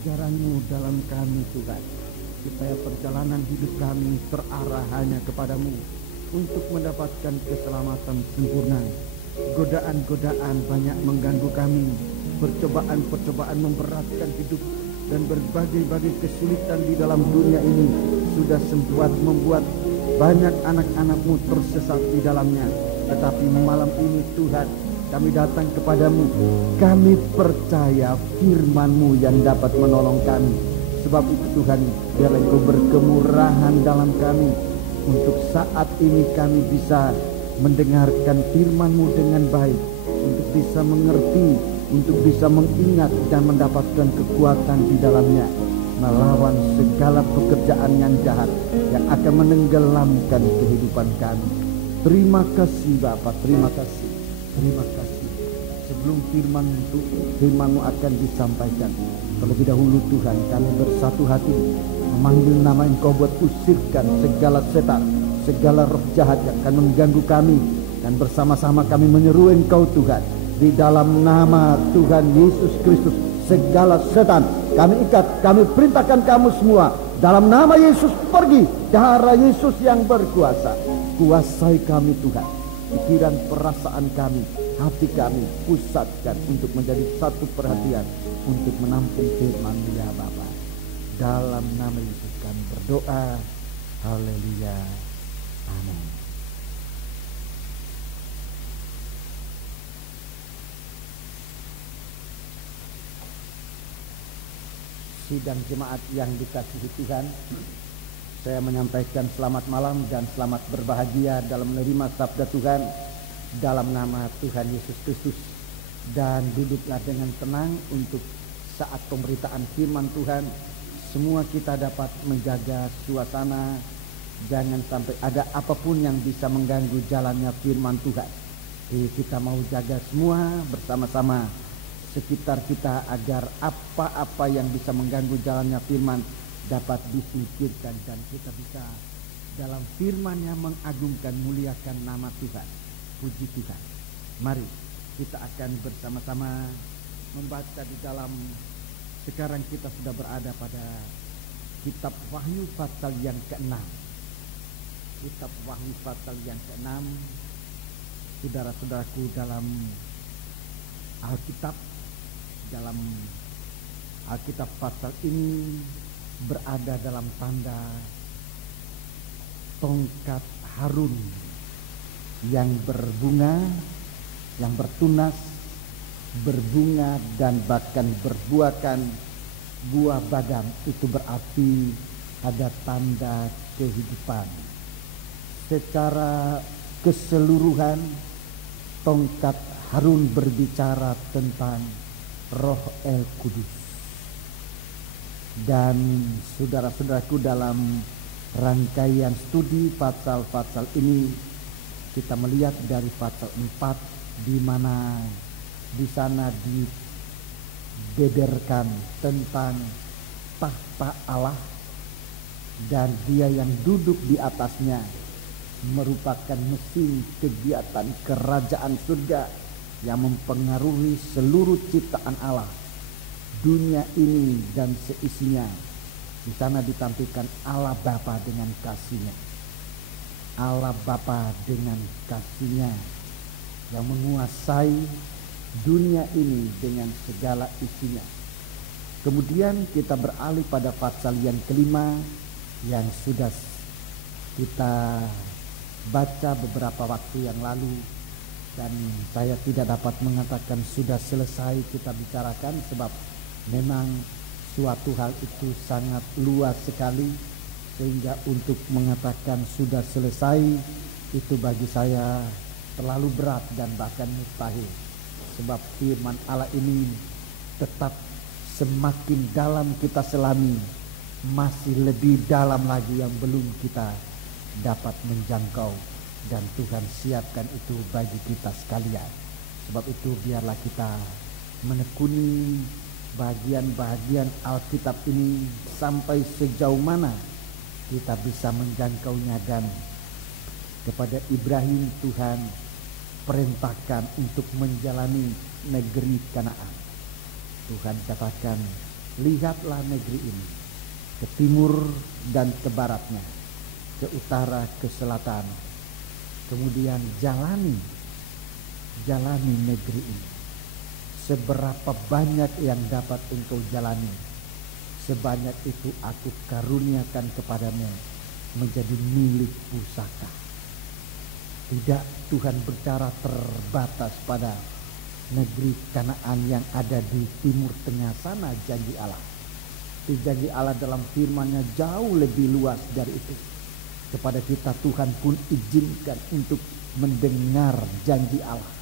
ajaran-Mu dalam kami Tuhan, supaya perjalanan hidup kami terarah hanya kepadamu untuk mendapatkan keselamatan sempurna. Godaan-godaan banyak mengganggu kami, percobaan-percobaan memberatkan hidup, dan berbagai-bagai kesulitan di dalam dunia ini sudah sempat membuat banyak anak-anak-Mu tersesat di dalamnya. Tetapi malam ini Tuhan, kami datang kepadamu. Kami percaya firman-Mu yang dapat menolong kami. Sebab itu Tuhan, biarlah Engkau berkemurahan dalam kami. Untuk saat ini kami bisa mendengarkan firman-Mu dengan baik, untuk bisa mengerti, untuk bisa mengingat dan mendapatkan kekuatan di dalamnya, melawan segala pekerjaan yang jahat yang akan menenggelamkan kehidupan kami. Terima kasih Bapa, terima kasih. Terima kasih. Sebelum firman-Mu akan disampaikan, terlebih dahulu Tuhan, kami bersatu hati memanggil nama Engkau buat usirkan segala setan, segala roh jahat yang akan mengganggu kami, dan bersama-sama kami menyeru Engkau Tuhan, di dalam nama Tuhan Yesus Kristus, segala setan kami ikat, kami perintahkan kamu semua dalam nama Yesus pergi. Darah Yesus yang berkuasa, kuasai kami Tuhan, pikiran perasaan kami, hati kami pusatkan untuk menjadi satu perhatian untuk menampung firman-Mu ya Bapa. Dalam nama Yesus kami berdoa. Haleluya. Amin. Sidang jemaat yang dikasihi Tuhan, saya menyampaikan selamat malam dan selamat berbahagia dalam menerima sabda Tuhan dalam nama Tuhan Yesus Kristus. Dan duduklah dengan tenang untuk saat pemberitaan firman Tuhan. Semua kita dapat menjaga suasana, jangan sampai ada apapun yang bisa mengganggu jalannya firman Tuhan. Jadi kita mau jaga semua bersama-sama sekitar kita, agar apa-apa yang bisa mengganggu jalannya firman dapat disingkirkan, dan kita bisa dalam firman-Nya mengagungkan, muliakan nama Tuhan. Puji Tuhan. Mari kita akan bersama-sama membaca di dalam, sekarang kita sudah berada pada kitab Wahyu pasal yang ke-6. Kitab Wahyu pasal yang ke-6. Saudara-saudaraku, dalam Alkitab, dalam Alkitab pasal ini berada dalam tanda tongkat Harun yang berbunga, yang bertunas, berbunga, dan bahkan berbuahkan buah badam. Itu berarti ada tanda kehidupan. Secara keseluruhan, tongkat Harun berbicara tentang Roh El Kudus. Dan saudara-saudaraku, dalam rangkaian studi pasal-pasal ini, kita melihat dari pasal 4, di mana di sana dibeberkan tentang tahta Allah dan Dia yang duduk di atasnya, merupakan mesin kegiatan kerajaan surga yang mempengaruhi seluruh ciptaan Allah, dunia ini dan seisinya. Di sana ditampilkan Allah Bapa dengan kasih-Nya, Allah Bapa dengan kasih-Nya yang menguasai dunia ini dengan segala isinya. Kemudian kita beralih pada pasal yang kelima yang sudah kita baca beberapa waktu yang lalu, dan saya tidak dapat mengatakan sudah selesai kita bicarakan, sebab memang suatu hal itu sangat luas sekali, sehingga untuk mengatakan sudah selesai itu bagi saya terlalu berat dan bahkan mustahil. Sebab firman Allah ini tetap semakin dalam kita selami, masih lebih dalam lagi yang belum kita dapat menjangkau, dan Tuhan siapkan itu bagi kita sekalian. Sebab itu biarlah kita menekuni bagian-bagian Alkitab ini sampai sejauh mana kita bisa menjangkaunya. Dan kepada Ibrahim Tuhan perintahkan untuk menjalani negeri Kanaan. Tuhan katakan, Lihatlah negeri ini, ke timur dan ke baratnya, ke utara, ke selatan. Kemudian jalani negeri ini. Seberapa banyak yang dapat engkau jalani, sebanyak itu aku karuniakan kepadamu menjadi milik pusaka. Tidak, Tuhan berbicara terbatas pada negeri Kanaan yang ada di timur tengah sana janji Allah. Janji Allah dalam firman-Nya jauh lebih luas dari itu. Kepada kita Tuhan pun izinkan untuk mendengar janji Allah,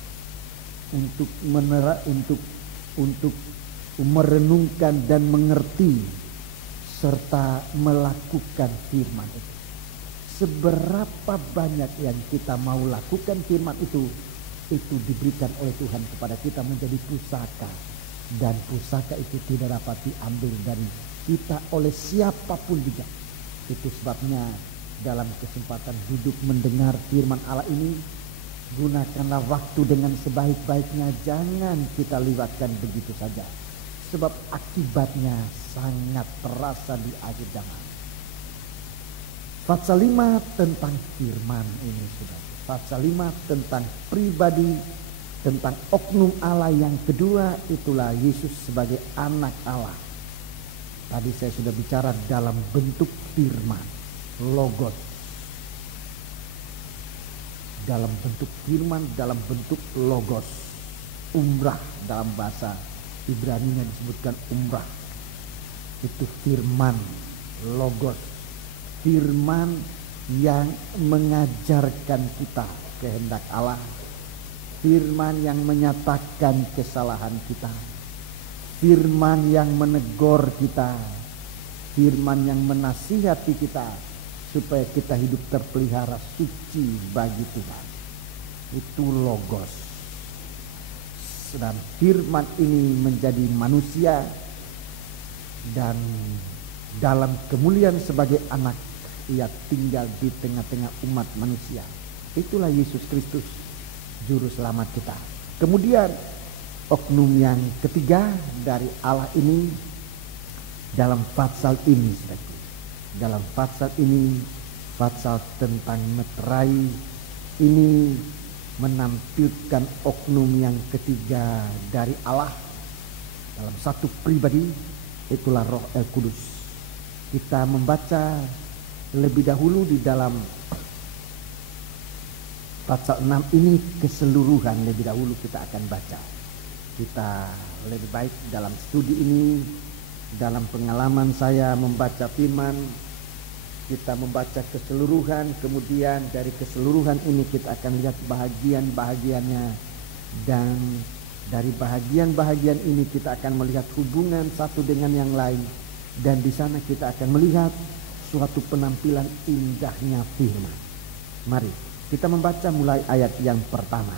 untuk merenungkan dan mengerti serta melakukan firman itu. Seberapa banyak yang kita mau lakukan firman itu diberikan oleh Tuhan kepada kita menjadi pusaka. Dan pusaka itu tidak dapat diambil dari kita oleh siapapun juga. Itu sebabnya dalam kesempatan duduk mendengar firman Allah ini, gunakanlah waktu dengan sebaik-baiknya. Jangan kita lewatkan begitu saja, sebab akibatnya sangat terasa di akhir zaman. Pasal 5 tentang firman ini, saudara. Pasal 5 tentang pribadi, tentang oknum Allah. Yang kedua itulah Yesus sebagai anak Allah. Tadi saya sudah bicara dalam bentuk firman, logos. Dalam bentuk firman, dalam bentuk logos. Umrah dalam bahasa Ibrani-nya disebutkan umrah. Itu firman, logos. Firman yang mengajarkan kita kehendak Allah. Firman yang menyatakan kesalahan kita. Firman yang menegur kita. Firman yang menasihati kita supaya kita hidup terpelihara suci bagi Tuhan. Itu logos. Dan firman ini menjadi manusia dan dalam kemuliaan sebagai anak, ia tinggal di tengah-tengah umat manusia. Itulah Yesus Kristus, juru selamat kita. Kemudian oknum yang ketiga dari Allah ini dalam pasal ini, dalam pasal ini, pasal tentang meterai ini menampilkan oknum yang ketiga dari Allah dalam satu pribadi, itulah Roh Kudus. Kita membaca lebih dahulu di dalam pasal 6 ini keseluruhan, lebih dahulu kita akan baca. Kita lebih baik dalam studi ini, dalam pengalaman saya membaca firman, kita membaca keseluruhan, kemudian dari keseluruhan ini kita akan lihat bahagian-bahagiannya, dan dari bahagian-bahagian ini kita akan melihat hubungan satu dengan yang lain, dan di sana kita akan melihat suatu penampilan indahnya firman. Mari kita membaca mulai ayat yang pertama.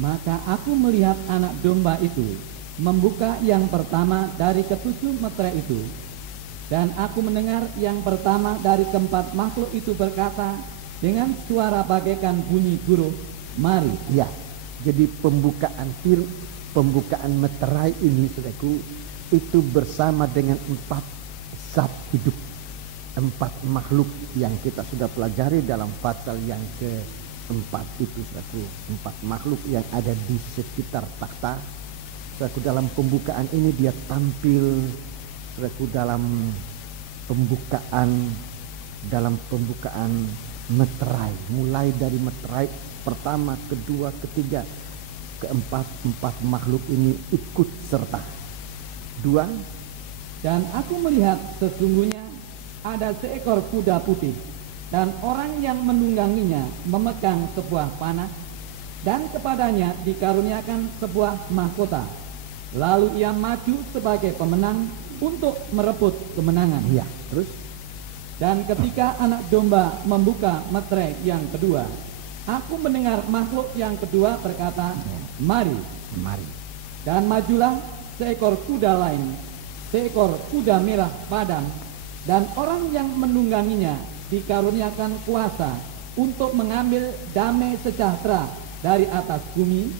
Maka aku melihat anak domba itu membuka yang pertama dari ketujuh meterai itu, dan aku mendengar yang pertama dari keempat makhluk itu berkata dengan suara bagaikan bunyi guru, mari. Ya, jadi pembukaan meterai ini, saudaraku, itu bersama dengan 4 zat hidup, 4 makhluk yang kita sudah pelajari dalam pasal yang keempat itu, saudaraku. 4 makhluk yang ada di sekitar takhta. Saudaraku, dalam pembukaan ini dia tampil, saudaraku, dalam pembukaan meterai. Mulai dari meterai pertama, kedua, ketiga, keempat, 4 makhluk ini ikut serta. 2. Dan aku melihat sesungguhnya ada seekor kuda putih, dan orang yang menungganginya memegang sebuah panah, dan kepadanya dikaruniakan sebuah mahkota. Lalu ia maju sebagai pemenang untuk merebut kemenangan. Ya, terus. Dan ketika anak domba membuka meterai yang kedua, aku mendengar makhluk yang kedua berkata, mari. Mari. Dan majulah seekor kuda lain, seekor kuda merah padam, dan orang yang menungganginya dikaruniakan kuasa untuk mengambil damai sejahtera dari atas bumi,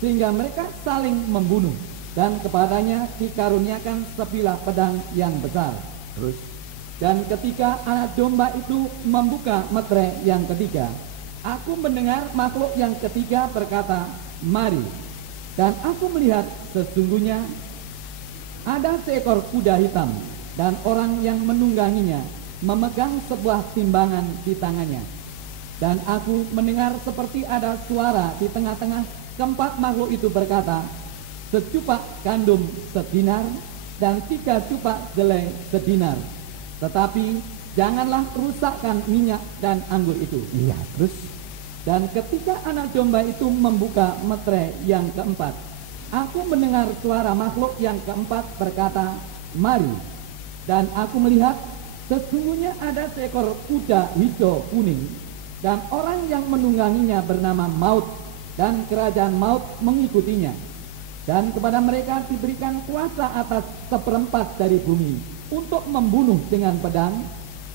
sehingga mereka saling membunuh. dan kepadanya dikaruniakan sebilah pedang yang besar. Terus, Dan ketika anak domba itu membuka meterai yang ketiga, aku mendengar makhluk yang ketiga berkata, "Mari." Dan aku melihat sesungguhnya ada seekor kuda hitam, dan orang yang menungganginya memegang sebuah timbangan di tangannya. Dan aku mendengar seperti ada suara di tengah-tengah keempat makhluk itu berkata, "Secupak gandum sedinar dan 3 cupak jelai sedinar. Tetapi janganlah rusakkan minyak dan anggur itu." iya, terus, Dan ketika anak domba itu membuka meterai yang keempat, aku mendengar suara makhluk yang keempat berkata, "Mari." Dan aku melihat sesungguhnya ada seekor kuda hijau kuning, dan orang yang menungganginya bernama Maut, dan kerajaan maut mengikutinya. Dan kepada mereka diberikan kuasa atas 1/4 dari bumi untuk membunuh dengan pedang,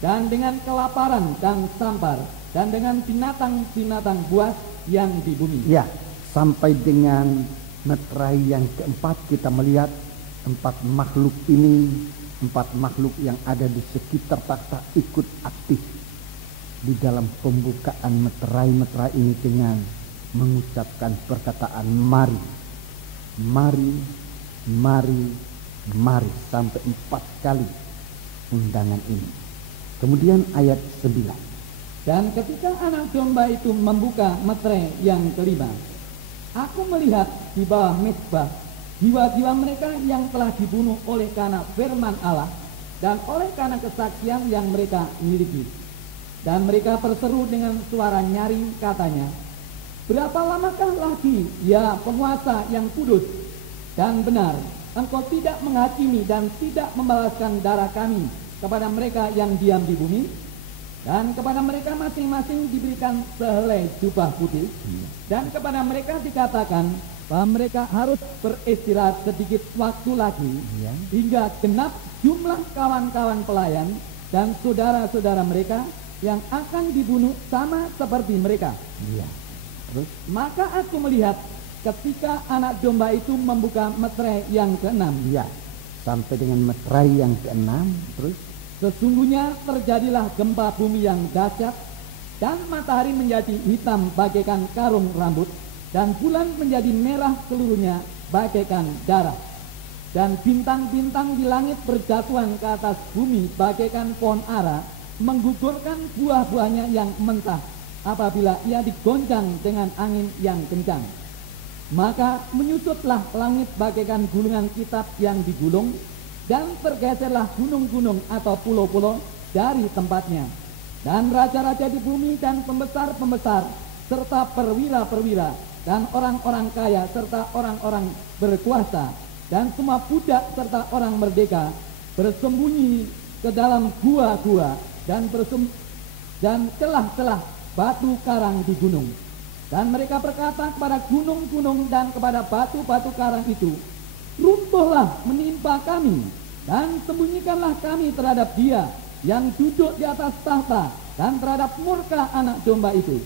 dan dengan kelaparan dan sampar, dan dengan binatang-binatang buas yang di bumi. ya, sampai dengan meterai yang keempat kita melihat 4 makhluk ini, 4 makhluk yang ada di sekitar takhta ikut aktif di dalam pembukaan meterai-meterai ini dengan mengucapkan perkataan mari, mari, mari, mari, sampai 4 kali undangan ini. Kemudian ayat 9. Dan ketika anak domba itu membuka meterai yang kelima, aku melihat di bawah mezbah jiwa-jiwa mereka yang telah dibunuh oleh karena firman Allah dan oleh karena kesaksian yang mereka miliki. Dan mereka berseru dengan suara nyaring, katanya, "Berapa lamakah lagi, ya penguasa yang kudus dan benar, engkau tidak menghakimi dan tidak membalaskan darah kami kepada mereka yang diam di bumi?" Dan kepada mereka masing-masing diberikan sehelai jubah putih, dan kepada mereka dikatakan bahwa mereka harus beristirahat sedikit waktu lagi, hingga genap jumlah kawan-kawan pelayan dan saudara-saudara mereka yang akan dibunuh sama seperti mereka. Iya. Terus, Maka aku melihat ketika anak domba itu membuka meterai yang keenam, ya, sampai dengan meterai yang keenam. Terus, sesungguhnya terjadilah gempa bumi yang dahsyat, dan matahari menjadi hitam bagaikan karung rambut, dan bulan menjadi merah seluruhnya bagaikan darah. Dan bintang-bintang di langit berjatuhan ke atas bumi bagaikan pohon ara, menggugurkan buah-buahnya yang mentah apabila ia digoncang dengan angin yang kencang. Maka menyusutlah langit bagaikan gulungan kitab yang digulung, dan tergeserlah gunung-gunung atau pulau-pulau dari tempatnya. Dan raja-raja di bumi dan pembesar-pembesar serta perwira-perwira dan orang-orang kaya serta orang-orang berkuasa dan semua budak serta orang merdeka bersembunyi ke dalam gua-gua dan celah-celah batu karang di gunung. Dan mereka berkata kepada gunung-gunung dan kepada batu-batu karang itu, "Runtuhlah menimpa kami, dan sembunyikanlah kami terhadap Dia yang duduk di atas tahta dan terhadap murka anak domba itu.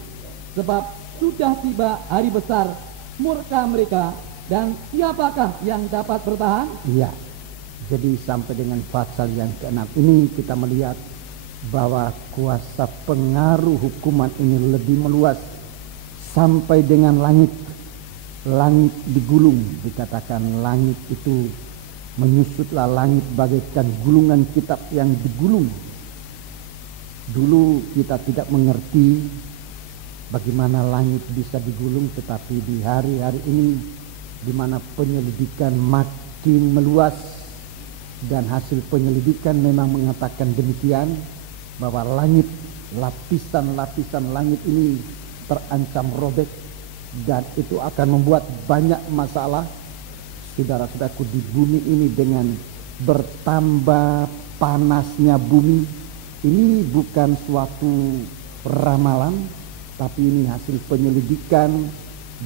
Sebab sudah tiba hari besar murka mereka, dan siapakah yang dapat bertahan?" iya. Jadi sampai dengan pasal yang ke-6 ini kita melihat bahwa kuasa pengaruh hukuman ini lebih meluas sampai dengan langit. Langit digulung, dikatakan langit itu menyusutlah langit bagaikan gulungan kitab yang digulung. Dulu kita tidak mengerti bagaimana langit bisa digulung, tetapi di hari-hari ini di mana penyelidikan makin meluas dan hasil penyelidikan memang mengatakan demikian, bahwa langit, lapisan-lapisan langit ini terancam robek, dan itu akan membuat banyak masalah. Saudara-saudaraku, di bumi ini dengan bertambah panasnya bumi, ini bukan suatu ramalan, tapi ini hasil penyelidikan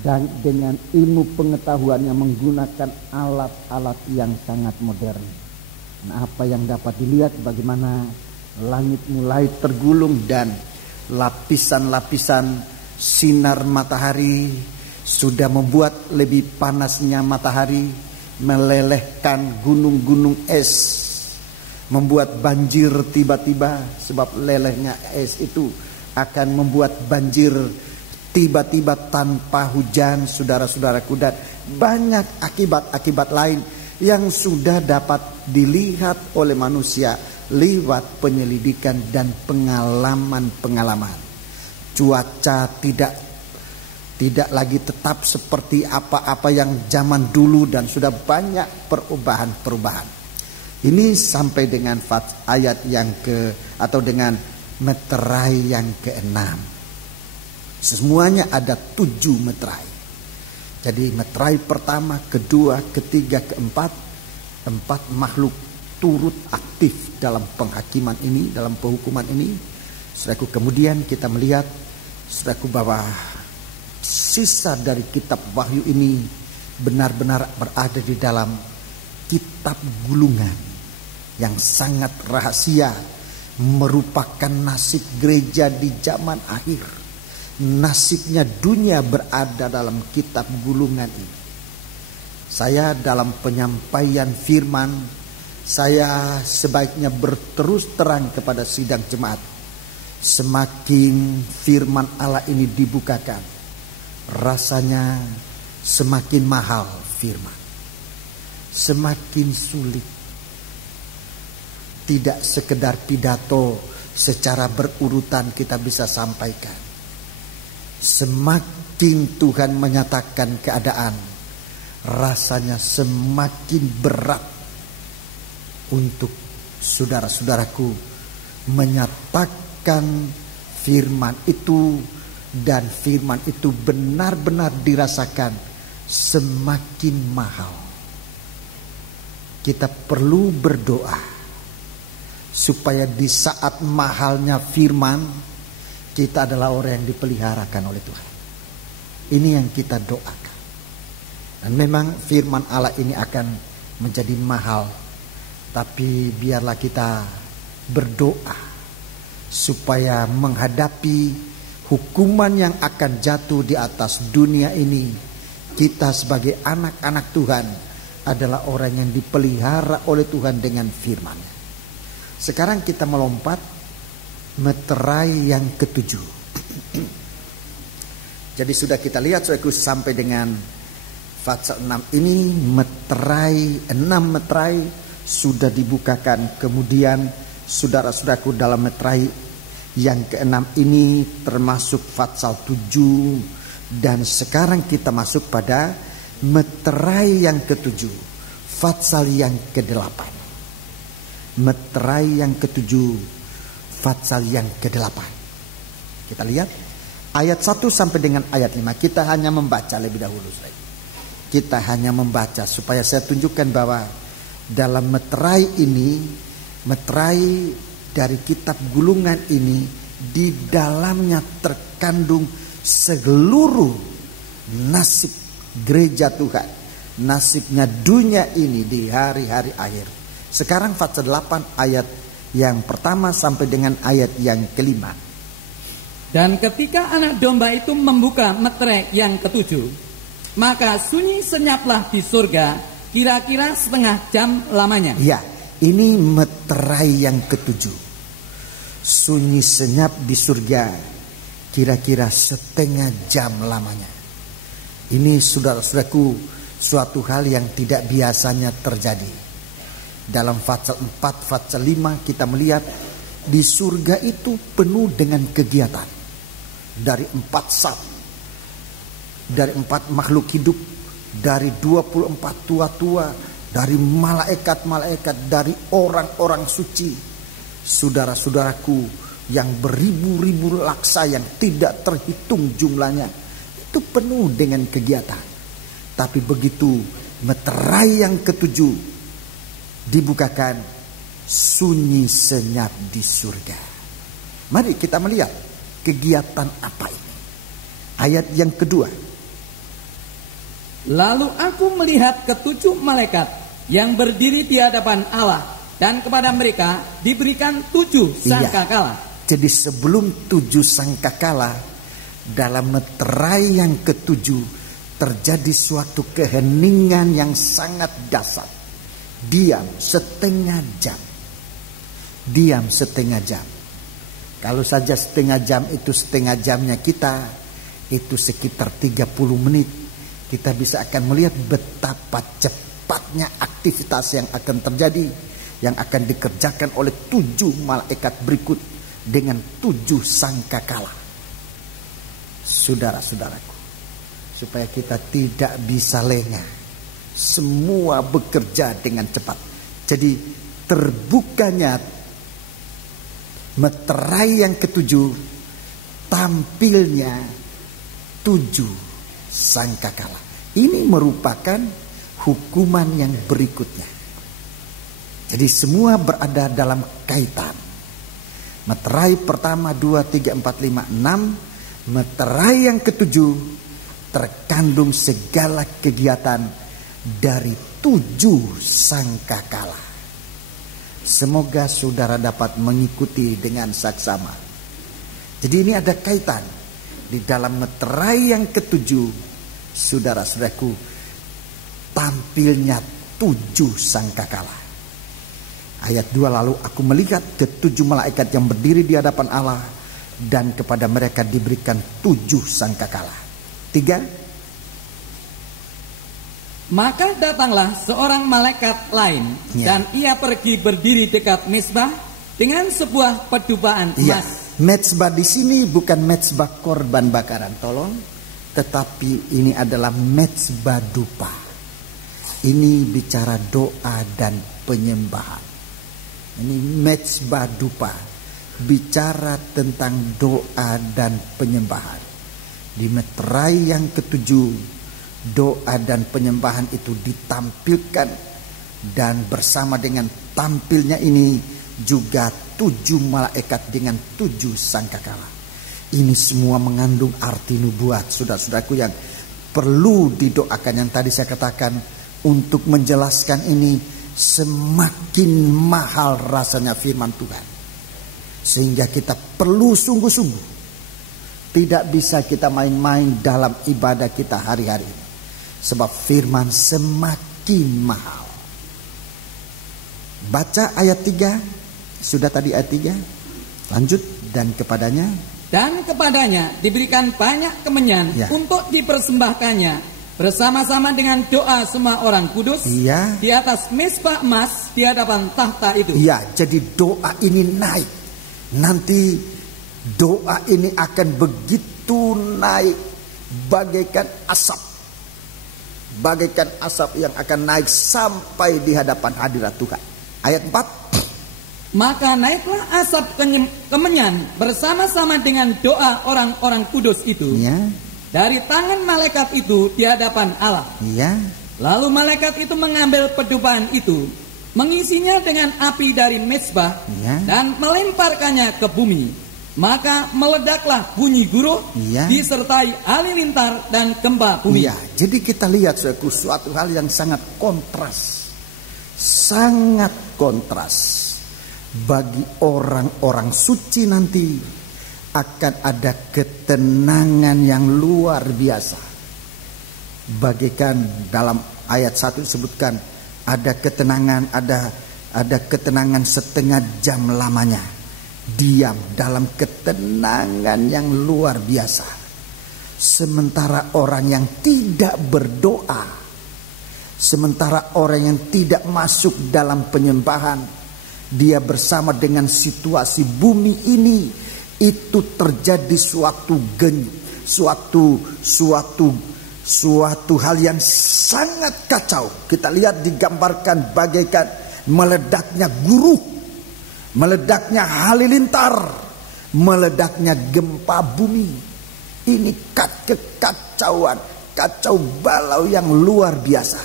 dan dengan ilmu pengetahuan yang menggunakan alat-alat yang sangat modern. Nah, apa yang dapat dilihat bagaimana langit mulai tergulung dan lapisan-lapisan sinar matahari sudah membuat lebih panasnya matahari, melelehkan gunung-gunung es, membuat banjir tiba-tiba, sebab lelehnya es itu akan membuat banjir tiba-tiba tanpa hujan, saudara-saudaraku, dan banyak akibat-akibat lain yang sudah dapat dilihat oleh manusia lewat penyelidikan dan pengalaman-pengalaman. Cuaca tidak lagi tetap seperti apa-apa yang zaman dulu dan sudah banyak perubahan-perubahan. Ini sampai dengan ayat yang dengan meterai yang ke-6. Semuanya ada 7 meterai. Jadi meterai pertama, kedua, ketiga, keempat, 4 makhluk turut aktif dalam penghakiman ini, dalam penghukuman ini. Saudaraku, kemudian kita melihat, saudaraku, bahwa sisa dari kitab Wahyu ini benar-benar berada di dalam kitab gulungan yang sangat rahasia, merupakan nasib gereja di zaman akhir. Nasibnya dunia berada dalam kitab gulungan ini. Saya dalam penyampaian firman, saya sebaiknya berterus terang kepada sidang jemaat. Semakin firman Allah ini dibukakan, rasanya semakin mahal firman, semakin sulit. Tidak sekedar pidato secara berurutan kita bisa sampaikan. Semakin Tuhan menyatakan keadaan, rasanya semakin berat untuk saudara-saudaraku menyatakan firman itu, dan firman itu benar-benar dirasakan semakin mahal. Kita perlu berdoa supaya di saat mahalnya firman, kita adalah orang yang dipeliharakan oleh Tuhan. Ini yang kita doakan. Dan memang firman Allah ini akan menjadi mahal. Tapi biarlah kita berdoa supaya menghadapi hukuman yang akan jatuh di atas dunia ini, kita sebagai anak-anak Tuhan adalah orang yang dipelihara oleh Tuhan dengan firman-Nya. Sekarang kita melompat meterai yang ke-7. Jadi sudah kita lihat, saudaraku, sampai dengan pasal 6 ini meterai, 6 meterai sudah dibukakan. Kemudian saudara-saudaraku, dalam meterai yang ke-6 ini termasuk pasal 7, dan sekarang kita masuk pada meterai yang ke-7, pasal yang ke-8. Meterai yang ke-7, pasal yang ke-8. Kita lihat ayat 1 sampai dengan ayat 5. Kita hanya membaca lebih dahulu. Kita hanya membaca supaya saya tunjukkan bahwa dalam meterai ini, meterai dari kitab gulungan ini, di dalamnya terkandung seluruh nasib gereja Tuhan, nasibnya dunia ini di hari-hari akhir. Sekarang pasal 8 ayat yang pertama sampai dengan ayat yang ke-5. Dan ketika anak domba itu membuka meterai yang ke-7, maka sunyi senyaplah di surga, kira-kira setengah jam lamanya. Ya, ini meterai yang ke-7. Sunyi senyap di surga, kira-kira setengah jam lamanya. Ini, saudara-saudaraku, suatu hal yang tidak biasanya terjadi. Dalam pasal 4, pasal 5 kita melihat di surga itu penuh dengan kegiatan. Dari 4 sat, dari 4 makhluk hidup, dari 24 tua-tua, dari malaikat-malaikat, dari orang-orang suci. Saudara-saudaraku, yang beribu-ribu laksa yang tidak terhitung jumlahnya, itu penuh dengan kegiatan. Tapi begitu meterai yang ke-7 dibukakan, sunyi senyap di surga. Mari kita melihat kegiatan apa ini. Ayat yang kedua. Lalu aku melihat ke-7 malaikat yang berdiri di hadapan Allah, dan kepada mereka diberikan 7 sangkakala. Jadi sebelum 7 sangkakala, dalam meterai yang ke-7 terjadi suatu keheningan yang sangat dahsyat. Diam setengah jam. Diam setengah jam. Kalau saja setengah jam itu setengah jamnya kita, itu sekitar 30 menit. Kita bisa akan melihat betapa cepatnya aktivitas yang akan terjadi, yang akan dikerjakan oleh 7 malaikat berikut dengan 7 sangkakala. Saudara-saudaraku, supaya kita tidak bisa lengah, semua bekerja dengan cepat. Jadi terbukanya meterai yang ke-7, tampilnya 7 sangkakala. Ini merupakan hukuman yang berikutnya. Jadi semua berada dalam kaitan. Meterai pertama 2, 3, 4, 5, 6. Meterai yang ke-7 terkandung segala kegiatan dari 7 sangkakala. Semoga saudara dapat mengikuti dengan saksama. Jadi ini ada kaitan. Di dalam meterai yang ke-7, saudara-saudaraku, tampilnya 7 sangkakala. Ayat 2, lalu aku melihat ke-7 malaikat yang berdiri di hadapan Allah, dan kepada mereka diberikan 7 sangkakala. 3. Maka datanglah seorang malaikat lain, dan ia pergi berdiri dekat mezbah dengan sebuah pedupaan emas. Mezbah di sini bukan mezbah korban bakaran, tolong, tetapi ini adalah mezbah dupa. Ini bicara doa dan penyembahan. Ini mezbah dupa, bicara tentang doa dan penyembahan. Di meterai yang ke-7, doa dan penyembahan itu ditampilkan, dan bersama dengan tampilnya ini juga 7 malaikat dengan 7 sangkakala. Ini semua mengandung arti nubuat, saudara-saudaraku, yang perlu didoakan. Yang tadi saya katakan, untuk menjelaskan ini semakin mahal rasanya firman Tuhan, sehingga kita perlu sungguh-sungguh. Tidak bisa kita main-main dalam ibadah kita hari-hari ini, sebab firman semakin mahal. Baca ayat 3. Sudah tadi ayat 3. Lanjut. Dan kepadanya diberikan banyak kemenyan untuk dipersembahkannya bersama-sama dengan doa semua orang kudus di atas mezbah emas di hadapan tahta itu. Jadi doa ini naik. Nanti doa ini akan begitu naik bagaikan asap. Bagaikan asap yang akan naik sampai di hadapan hadirat Tuhan. Ayat 4. Maka naiklah asap kemenyan bersama-sama dengan doa orang-orang kudus itu dari tangan malaikat itu di hadapan Allah. Lalu malaikat itu mengambil pedupaan itu, mengisinya dengan api dari mezbah dan melemparkannya ke bumi. Maka meledaklah bunyi guruh disertai halilintar dan gempa bumi. Jadi kita lihat suatu hal yang sangat kontras. Sangat kontras. Bagi orang-orang suci nanti akan ada ketenangan yang luar biasa. Bagaikan dalam ayat 1 disebutkan ada ketenangan, ada ketenangan setengah jam lamanya. Diam dalam ketenangan yang luar biasa. Sementara orang yang tidak berdoa, sementara orang yang tidak masuk dalam penyembahan, dia bersama dengan situasi bumi ini, itu terjadi suatu hal yang sangat kacau. Kita lihat digambarkan bagaikan meledaknya guruh, meledaknya halilintar, meledaknya gempa bumi. Ini kekacauan, kacau balau yang luar biasa.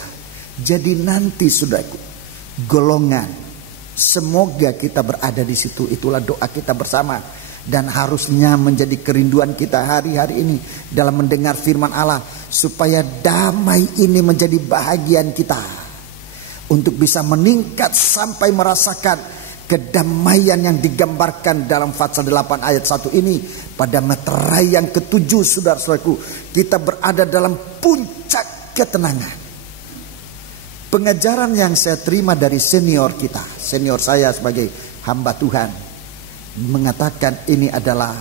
Jadi nanti saudaraku, golongan, semoga kita berada di situ. Itulah doa kita bersama, dan harusnya menjadi kerinduan kita hari-hari ini dalam mendengar firman Allah, supaya damai ini menjadi bahagian kita, untuk bisa meningkat sampai merasakan Kedamaian yang digambarkan dalam Fatsal 8 ayat 1 ini, pada meterai yang ke-7 saudara-saudaraku, kita berada dalam puncak ketenangan. Pengajaran yang saya terima dari senior kita, senior saya sebagai hamba Tuhan, mengatakan ini adalah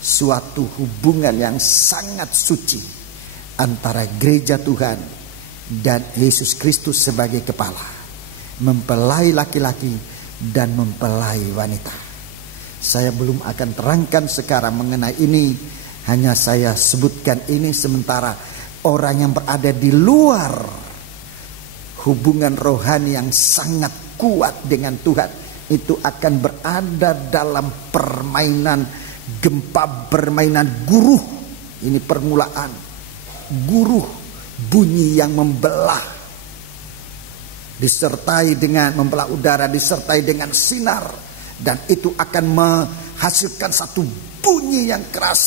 suatu hubungan yang sangat suci antara gereja Tuhan dan Yesus Kristus sebagai kepala, mempelai laki-laki dan mempelai wanita. Saya belum akan terangkan sekarang mengenai ini, hanya saya sebutkan ini sementara orang yang berada di luar hubungan rohani yang sangat kuat dengan Tuhan itu akan berada dalam permainan gempa, permainan guruh. Ini permulaan guruh, bunyi yang membelah, disertai dengan membelah udara, disertai dengan sinar, dan itu akan menghasilkan satu bunyi yang keras.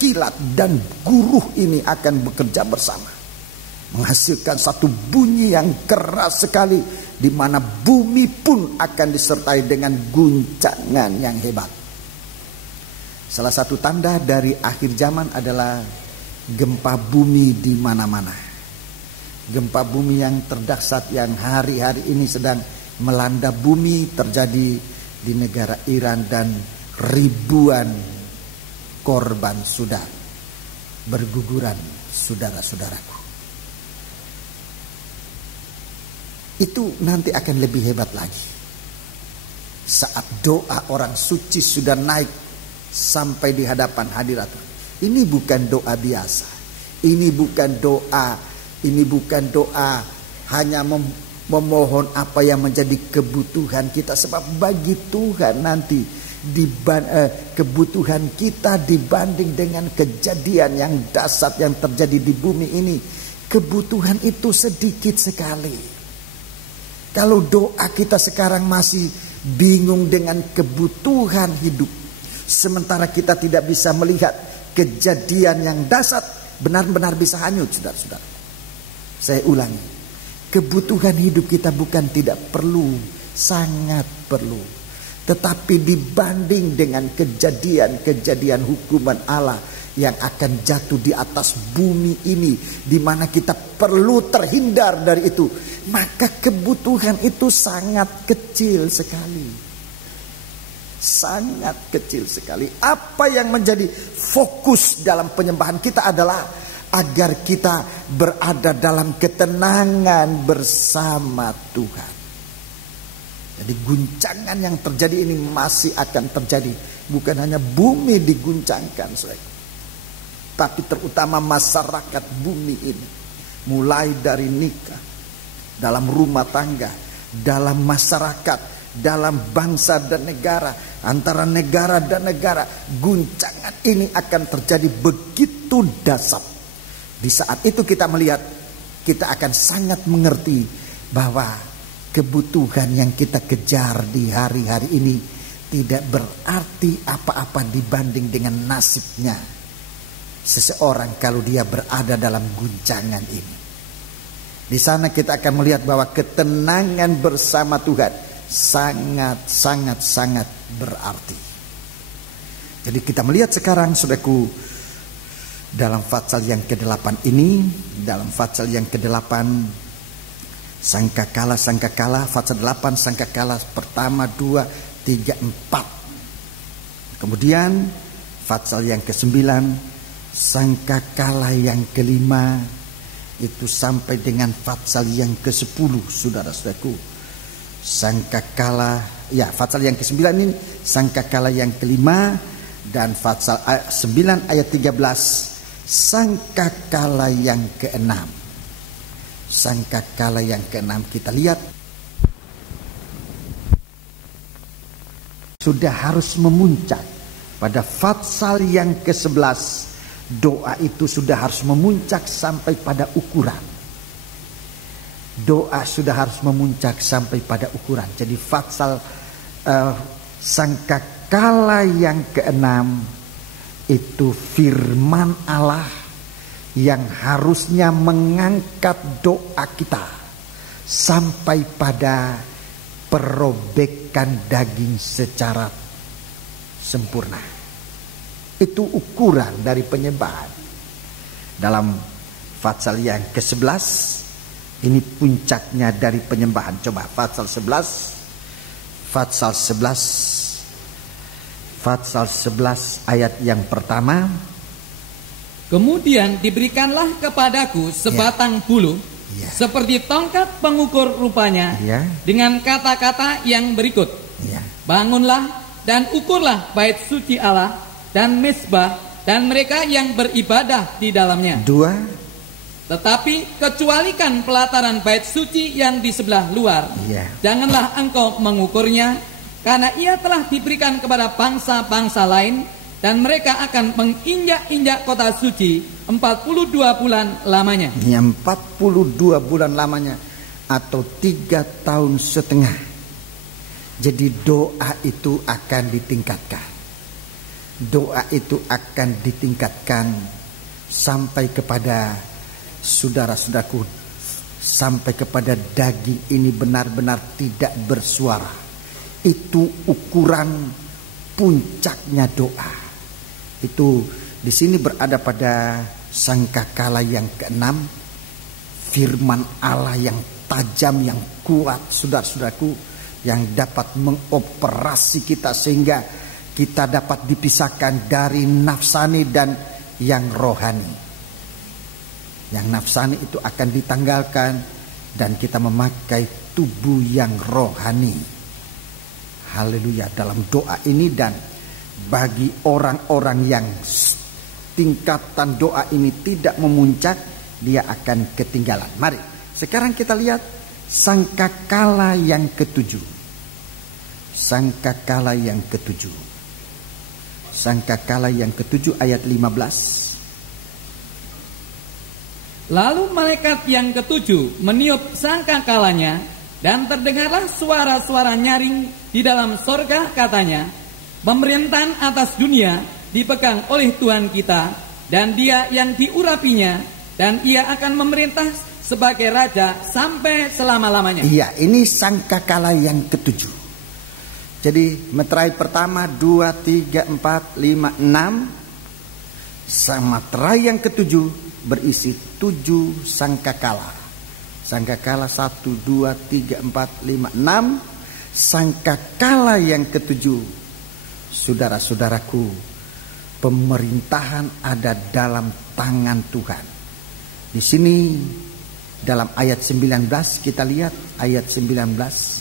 Kilat dan guruh ini akan bekerja bersama, menghasilkan satu bunyi yang keras sekali, di mana bumi pun akan disertai dengan guncangan yang hebat. Salah satu tanda dari akhir zaman adalah gempa bumi di mana-mana. Gempa bumi yang terdahsyat yang hari-hari ini sedang melanda bumi terjadi di negara Iran, dan ribuan korban sudah berguguran, saudara-saudaraku. Itu nanti akan lebih hebat lagi saat doa orang suci sudah naik sampai di hadapan hadirat. Ini bukan doa biasa. Ini bukan doa hanya memohon apa yang menjadi kebutuhan kita, sebab bagi Tuhan nanti kebutuhan kita dibanding dengan kejadian yang dahsyat yang terjadi di bumi ini, kebutuhan itu sedikit sekali. Kalau doa kita sekarang masih bingung dengan kebutuhan hidup, sementara kita tidak bisa melihat kejadian yang dahsyat, benar-benar bisa hanyut, saudara-saudara. Saya ulangi, kebutuhan hidup kita bukan tidak perlu, sangat perlu. Tetapi dibanding dengan kejadian-kejadian hukuman Allah yang akan jatuh di atas bumi ini, di mana kita perlu terhindar dari itu, maka kebutuhan itu sangat kecil sekali. Sangat kecil sekali. Apa yang menjadi fokus dalam penyembahan kita adalah agar kita berada dalam ketenangan bersama Tuhan. Jadi guncangan yang terjadi ini masih akan terjadi. Bukan hanya bumi diguncangkan, tapi terutama masyarakat bumi ini. Mulai dari nikah, dalam rumah tangga, dalam masyarakat, dalam bangsa dan negara, antara negara dan negara, guncangan ini akan terjadi begitu dahsyat. Di saat itu kita melihat, kita akan sangat mengerti bahwa kebutuhan yang kita kejar di hari-hari ini tidak berarti apa-apa dibanding dengan nasibnya seseorang kalau dia berada dalam guncangan ini. Di sana kita akan melihat bahwa ketenangan bersama Tuhan sangat berarti. Jadi kita melihat sekarang, saudaraku, dalam Fatsal yang ke-8 ini, dalam Fatsal yang ke-8 sangkakala, Fatsal 8 sangkakala pertama, 2, 3, 4. Kemudian Fatsal yang ke-9 sangkakala yang ke-5, itu sampai dengan Fatsal yang ke-10, saudara-saudaraku. Sangkakala, ya, Fatsal yang ke-9 ini sangkakala yang ke-5, dan Fatsal 9 ayat 13 sangkakala yang ke-6. Sangkakala yang ke-6 kita lihat sudah harus memuncak. Pada Fatsal yang ke-11 doa itu sudah harus memuncak sampai pada ukuran. Doa sudah harus memuncak sampai pada ukuran. Jadi Fatsal sangkakala yang ke-6 itu firman Allah yang harusnya mengangkat doa kita sampai pada perobekan daging secara sempurna. Itu ukuran dari penyembahan. Dalam pasal yang ke-11, ini puncaknya dari penyembahan. Coba pasal 11 ayat yang pertama. Kemudian diberikanlah kepadaku sebatang bulu, seperti tongkat pengukur rupanya, dengan kata-kata yang berikut. Bangunlah dan ukurlah bait suci Allah dan mezbah dan mereka yang beribadah di dalamnya. 2. Tetapi kecualikan pelataran bait suci yang di sebelah luar. Janganlah engkau mengukurnya, karena ia telah diberikan kepada bangsa-bangsa lain, dan mereka akan menginjak-injak kota suci 42 bulan lamanya. 42 bulan lamanya, atau 3 tahun setengah. Jadi doa itu akan ditingkatkan. Doa itu akan ditingkatkan sampai kepada saudara-saudaraku, sampai kepada daging ini benar-benar tidak bersuara. Itu ukuran puncaknya doa. Itu di sini berada pada sangkakala yang ke-6, firman Allah yang tajam, yang kuat, saudara-saudaraku, yang dapat mengoperasi kita sehingga kita dapat dipisahkan dari nafsani dan yang rohani. Yang nafsani itu akan ditanggalkan dan kita memakai tubuh yang rohani. Haleluya, dalam doa ini. Dan bagi orang-orang yang tingkatan doa ini tidak memuncak, dia akan ketinggalan. Mari sekarang kita lihat sangkakala yang ke-7. Sangkakala yang ke-7. Sangkakala yang ke-7 ayat 15. Lalu malaikat yang ke-7 meniup sangkakalanya, dan terdengarlah suara-suara nyaring di dalam sorga, katanya, pemerintahan atas dunia dipegang oleh Tuhan kita, dan Dia yang diurapinya, dan Ia akan memerintah sebagai raja sampai selama-lamanya. Iya, ini sangkakala yang ke-7. Jadi meterai pertama 2, 3, 4, 5, 6. Meterai yang ke-7 berisi 7 sangkakala. Sangkakala 1, 2, 3, 4, 5, 6. Sangkakala yang ke-7, saudara-saudaraku, pemerintahan ada dalam tangan Tuhan. Di sini dalam ayat 19 kita lihat ayat 19.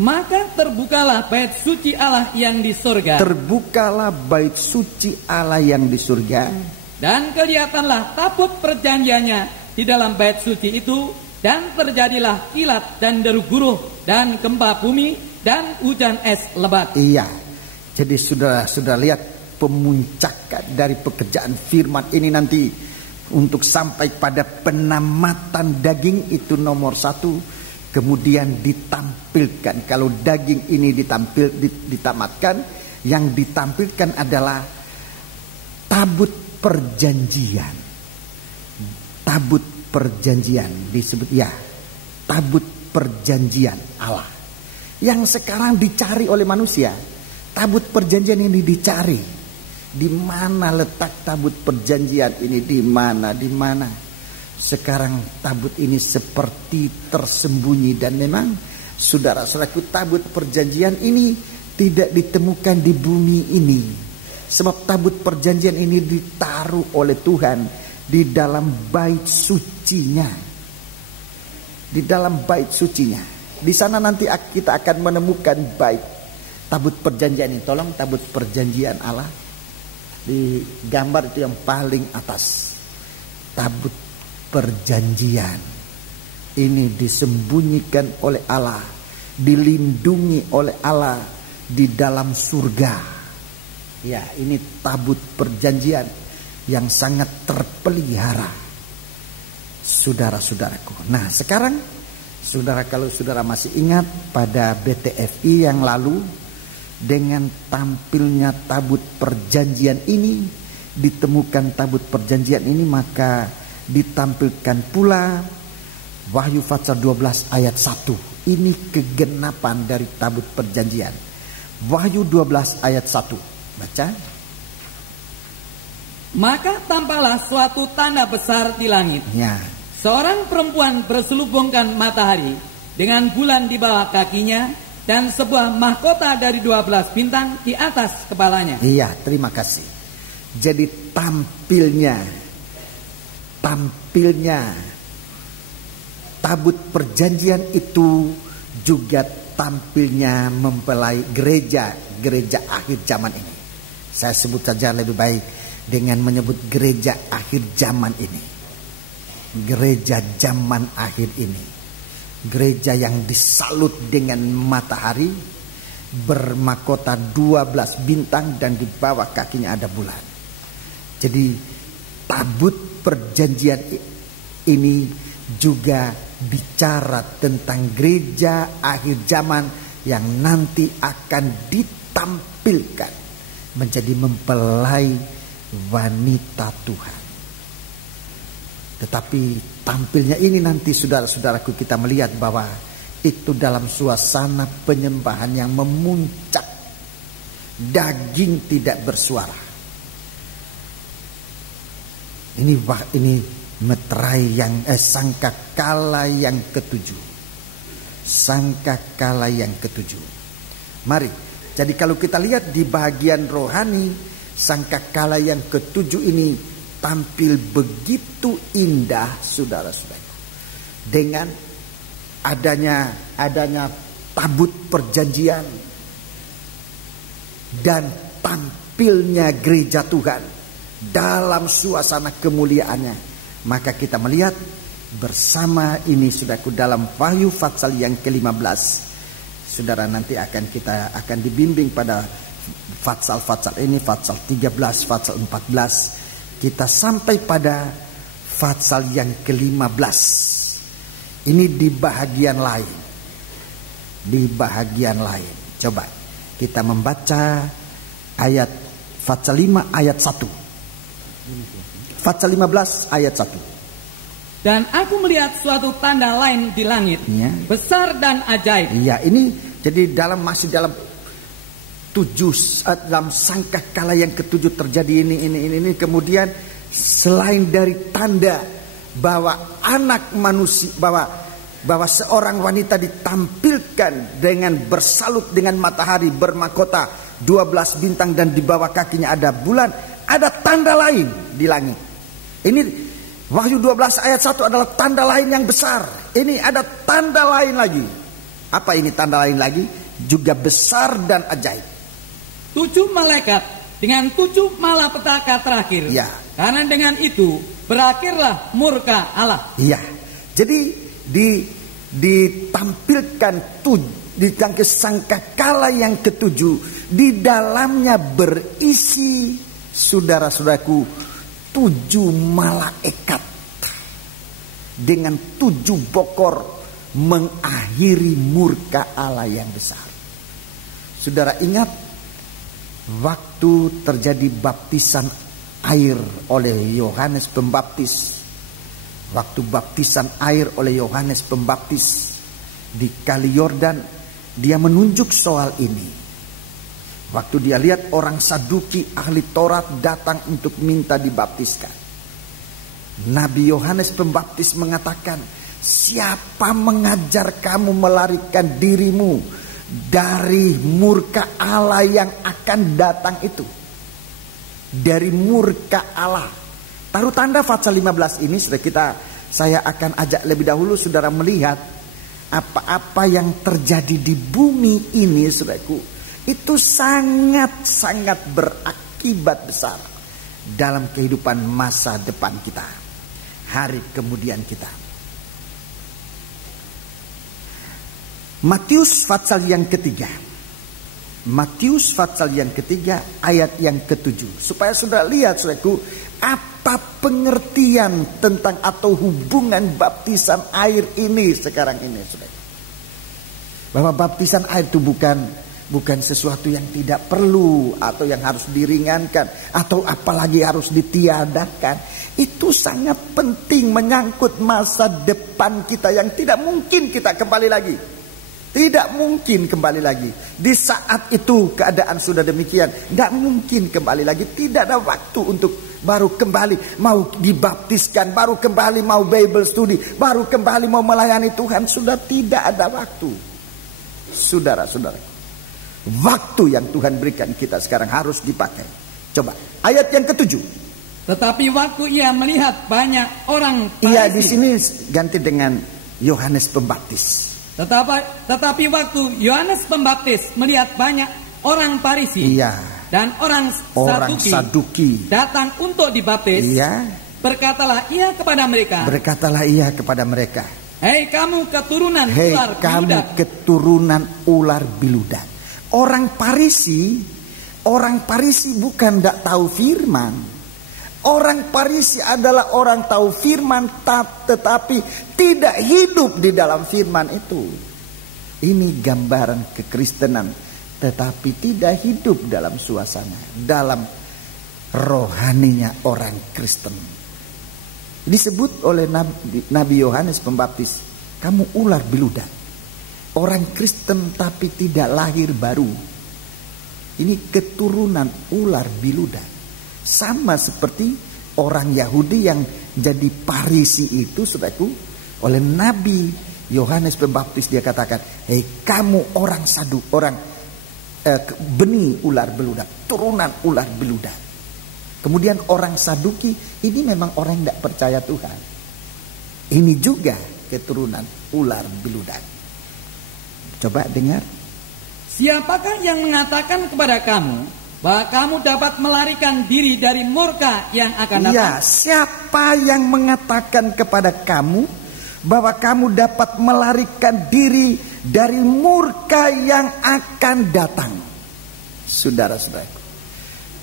Maka terbukalah bait suci Allah yang di surga. Terbukalah bait suci Allah yang di surga. Dan kelihatanlah tabut perjanjiannya di dalam bait suci itu. Dan terjadilah kilat dan deru guruh dan gempa bumi dan hujan es lebat. Iya. Jadi sudah lihat pemuncakan dari pekerjaan firman ini nanti untuk sampai pada penamatan daging itu nomor 1. Kemudian ditampilkan, kalau daging ini ditamatkan, yang ditampilkan adalah tabut perjanjian. Tabut perjanjian disebut tabut perjanjian Allah. Yang sekarang dicari oleh manusia. Tabut perjanjian ini dicari. Di mana letak tabut perjanjian ini? Di mana? Sekarang tabut ini seperti tersembunyi, dan memang saudara-saudaraku, tabut perjanjian ini tidak ditemukan di bumi ini. Sebab tabut perjanjian ini ditaruh oleh Tuhan di dalam bait sucinya. Di dalam bait sucinya. Di sana nanti kita akan menemukan bait tabut perjanjian ini. Tolong, tabut perjanjian Allah di gambar itu yang paling atas. Tabut perjanjian ini disembunyikan oleh Allah, dilindungi oleh Allah di dalam surga. Ya, ini tabut perjanjian yang sangat terpelihara, saudara-saudaraku. Nah, sekarang kalau saudara masih ingat pada BTFI yang lalu, dengan tampilnya tabut perjanjian ini, ditemukan tabut perjanjian ini, maka ditampilkan pula Wahyu pasal 12 ayat 1. Ini kegenapan dari tabut perjanjian. Wahyu 12 ayat 1. Baca. Maka tampaklah suatu tanda besar di langit. Ya. Seorang perempuan berselubungkan matahari dengan bulan di bawah kakinya dan sebuah mahkota dari 12 bintang di atas kepalanya. Iya, terima kasih. Jadi tampilnya tabut perjanjian itu juga tampilnya mempelai gereja akhir zaman ini. Saya sebut saja lebih baik dengan menyebut gereja akhir zaman ini. Gereja zaman akhir ini. Gereja yang disalut dengan matahari, bermahkota 12 bintang dan di bawah kakinya ada bulan. Jadi tabut perjanjian ini juga bicara tentang gereja akhir zaman yang nanti akan ditampilkan menjadi mempelai wanita Tuhan. Tetapi tampilnya ini nanti saudara-saudaraku kita melihat bahwa itu dalam suasana penyembahan yang memuncak, daging tidak bersuara. Ini meterai yang sangkakala yang ketujuh. Sangkakala yang ketujuh. Mari, jadi kalau kita lihat di bagian rohani, sangkakala yang ketujuh ini tampil begitu indah, saudara-saudara. Dengan adanya tabut perjanjian dan tampilnya gereja Tuhan dalam suasana kemuliaannya, maka kita melihat bersama ini saudaraku dalam Wahyu pasal yang ke-15. Saudara nanti kita akan dibimbing pada pasal-pasal ini, pasal 13, pasal 14. Kita sampai pada pasal yang ke-15. Ini di bahagian lain. Di bahagian lain. Coba kita membaca ayat pasal 5 ayat 1. Pasal 15 ayat 1. Dan aku melihat suatu tanda lain di langit, Ya. besar dan ajaib. Iya, ini jadi masih dalam dalam sangkakala yang ketujuh terjadi ini. Kemudian selain dari tanda bahwa anak manusia, bahwa seorang wanita ditampilkan dengan bersalut dengan matahari, bermahkota 12 bintang dan di bawah kakinya ada bulan, ada tanda lain di langit. Ini Wahyu 12 ayat 1 adalah tanda lain yang besar. Ini ada tanda lain lagi. Apa ini tanda lain lagi? Juga besar dan ajaib. 7 malaikat dengan 7 malapetaka terakhir. Ya. Karena dengan itu berakhirlah murka Allah. Iya. Jadi ditampilkan ditangkis sangkakala yang ketujuh, di dalamnya berisi saudara-saudaraku 7 malaikat dengan 7 bokor mengakhiri murka Allah yang besar. Saudara ingat waktu terjadi baptisan air oleh Yohanes Pembaptis. Waktu baptisan air oleh Yohanes Pembaptis di Kali Yordan, dia menunjuk soal ini. Waktu dia lihat orang Saduki ahli Taurat datang untuk minta dibaptiskan, Nabi Yohanes Pembaptis mengatakan, siapa mengajar kamu melarikan dirimu dari murka Allah yang akan datang itu? Dari murka Allah. Taruh tanda pasal 15 ini saya akan ajak lebih dahulu saudara melihat apa-apa yang terjadi di bumi ini, saudaraku. Itu sangat-sangat berakibat besar dalam kehidupan masa depan kita, hari kemudian kita. Matius pasal yang ketiga. Matius pasal yang ketiga ayat yang ke-7. Supaya saudara lihat saudaraku, apa pengertian tentang atau hubungan baptisan air ini sekarang ini, saudara. Bahwa baptisan air itu bukan bukan sesuatu yang tidak perlu atau yang harus diringankan atau apalagi harus ditiadakan. Itu sangat penting, menyangkut masa depan kita yang tidak mungkin kita kembali lagi. Tidak mungkin kembali lagi. Di saat itu keadaan sudah demikian, tidak mungkin kembali lagi. Tidak ada waktu untuk baru kembali mau dibaptiskan, baru kembali mau Bible study, baru kembali mau melayani Tuhan. Sudah tidak ada waktu. Saudara-saudara, waktu yang Tuhan berikan kita sekarang harus dipakai. Coba ayat yang ke-7. Tetapi waktu ia melihat banyak orang Farisi. Iya, di sini ganti dengan Yohanes Pembaptis. Tetapi waktu Yohanes Pembaptis melihat banyak orang Farisi, iya, dan orang Saduki datang untuk dibaptis, iya, berkatalah ia kepada mereka, Hei kamu keturunan ular biludat. Orang Farisi bukan tidak tahu firman. Orang Farisi adalah orang tahu firman tetapi tidak hidup di dalam firman itu. Ini gambaran kekristenan, tetapi tidak hidup dalam suasana, dalam rohaninya orang Kristen. Disebut oleh Nabi Yohanes Pembaptis, kamu ular beludak. Orang Kristen tapi tidak lahir baru. Ini keturunan ular beludak. Sama seperti orang Yahudi yang jadi Farisi itu, saudaraku, oleh Nabi Yohanes Pembaptis dia katakan, hei kamu orang benih ular beludak, turunan ular beludak. Kemudian orang Saduki ini memang orang yang tidak percaya Tuhan. Ini juga keturunan ular beludak. Coba dengar. Siapakah yang mengatakan kepada kamu bahwa kamu dapat melarikan diri dari murka yang akan datang? Ya, siapa yang mengatakan kepada kamu bahwa kamu dapat melarikan diri dari murka yang akan datang? Saudara-saudaraku,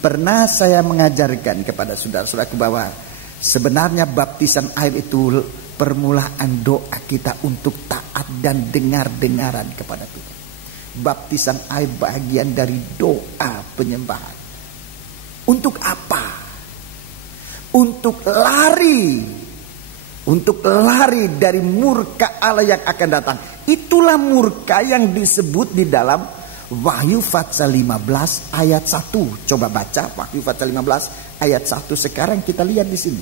pernah saya mengajarkan kepada saudara-saudaraku bahwa sebenarnya baptisan air itu permulaan doa kita untuk taat dan dengar-dengaran kepada Tuhan. Baptisan air bagian dari doa penyembahan. Untuk apa? Untuk lari dari murka Allah yang akan datang. Itulah murka yang disebut di dalam Wahyu pasal 15 ayat 1. Coba baca Wahyu pasal 15 ayat 1. Sekarang kita lihat di sini.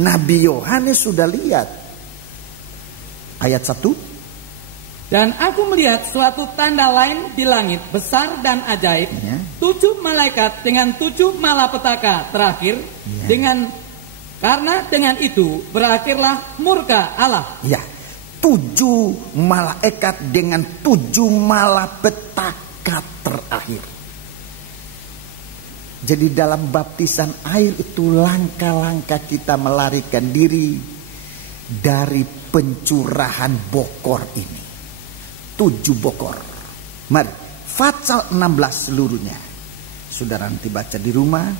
Nabi Yohanes sudah lihat. Ayat 1. Dan aku melihat suatu tanda lain di langit, besar dan ajaib, ya. 7 malaikat dengan 7 malapetaka terakhir, ya. Karena dengan itu berakhirlah murka Allah. Ya, 7 malaikat dengan 7 malapetaka terakhir. Jadi dalam baptisan air itu langkah-langkah kita melarikan diri dari pencurahan bokor ini. 7 bokor. Mari, pasal 16 seluruhnya. Saudara nanti baca di rumah.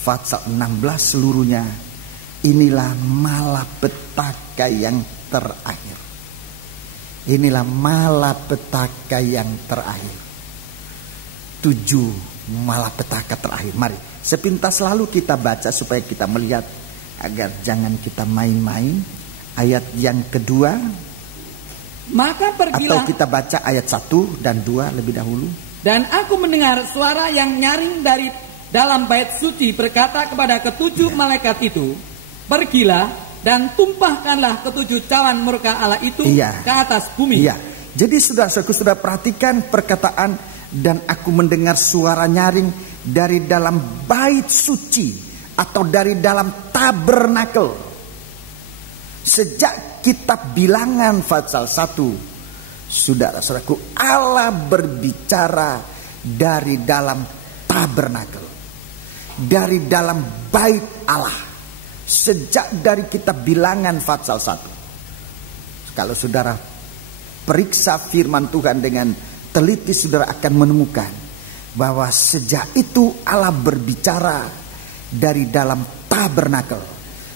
Pasal 16 seluruhnya. Inilah malapetaka yang terakhir. Inilah malapetaka yang terakhir. 7 malapetaka terakhir. Mari, sepintas lalu kita baca supaya kita melihat. Agar jangan kita main-main. Ayat yang kedua. Maka pergilah. Atau kita baca ayat 1 dan 2 lebih dahulu. Dan aku mendengar suara yang nyaring dari dalam bait suci berkata kepada ke-7 malaikat itu, pergilah dan tumpahkanlah ke-7 cawan murka Allah itu ke atas bumi. Iya. Jadi saudara-saudaraku, sudah perhatikan perkataan dan aku mendengar suara nyaring dari dalam bait suci atau dari dalam tabernakel. Sejak kitab Bilangan pasal 1, saudara-saudaraku, Allah berbicara dari dalam tabernakel, dari dalam bait Allah. Sejak dari kitab Bilangan pasal 1. Kalau saudara periksa firman Tuhan dengan teliti, saudara akan menemukan bahwa sejak itu Allah berbicara dari dalam tabernakel,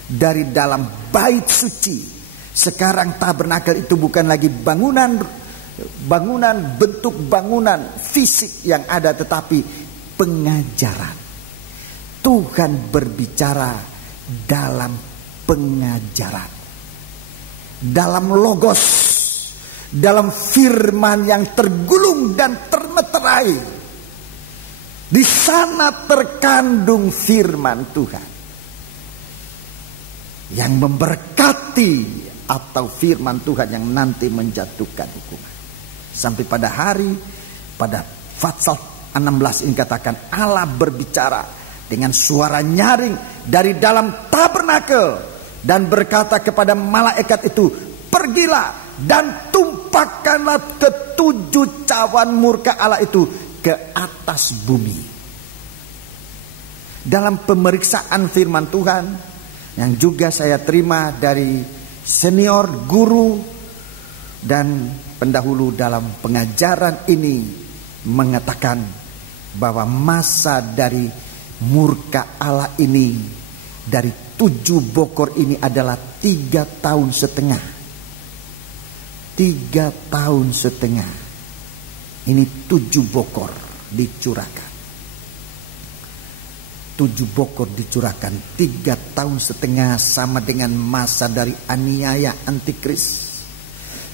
dari dalam bait suci. Sekarang tabernakel itu bukan lagi bangunan bangunan, bentuk bangunan fisik yang ada, tetapi pengajaran. Tuhan berbicara dalam pengajaran, dalam logos, dalam firman yang tergulung dan termeterai. Di sana terkandung firman Tuhan yang memberkati, atau firman Tuhan yang nanti menjatuhkan hukuman. Sampai pada hari, pada Fatsal 16 ini katakan, Allah berbicara dengan suara nyaring dari dalam tabernakel dan berkata kepada malaikat itu, pergilah dan tumpahkanlah ketujuh cawan murka Allah itu ke atas bumi. Dalam pemeriksaan firman Tuhan yang juga saya terima dari senior guru dan pendahulu dalam pengajaran ini, mengatakan bahwa masa dari murka Allah ini, dari 7 bokor ini adalah 3 tahun setengah. 3 tahun setengah. Ini 7 bokor dicurahkan. 7 bokor dicurahkan, 3 tahun setengah, sama dengan masa dari aniaya antikris.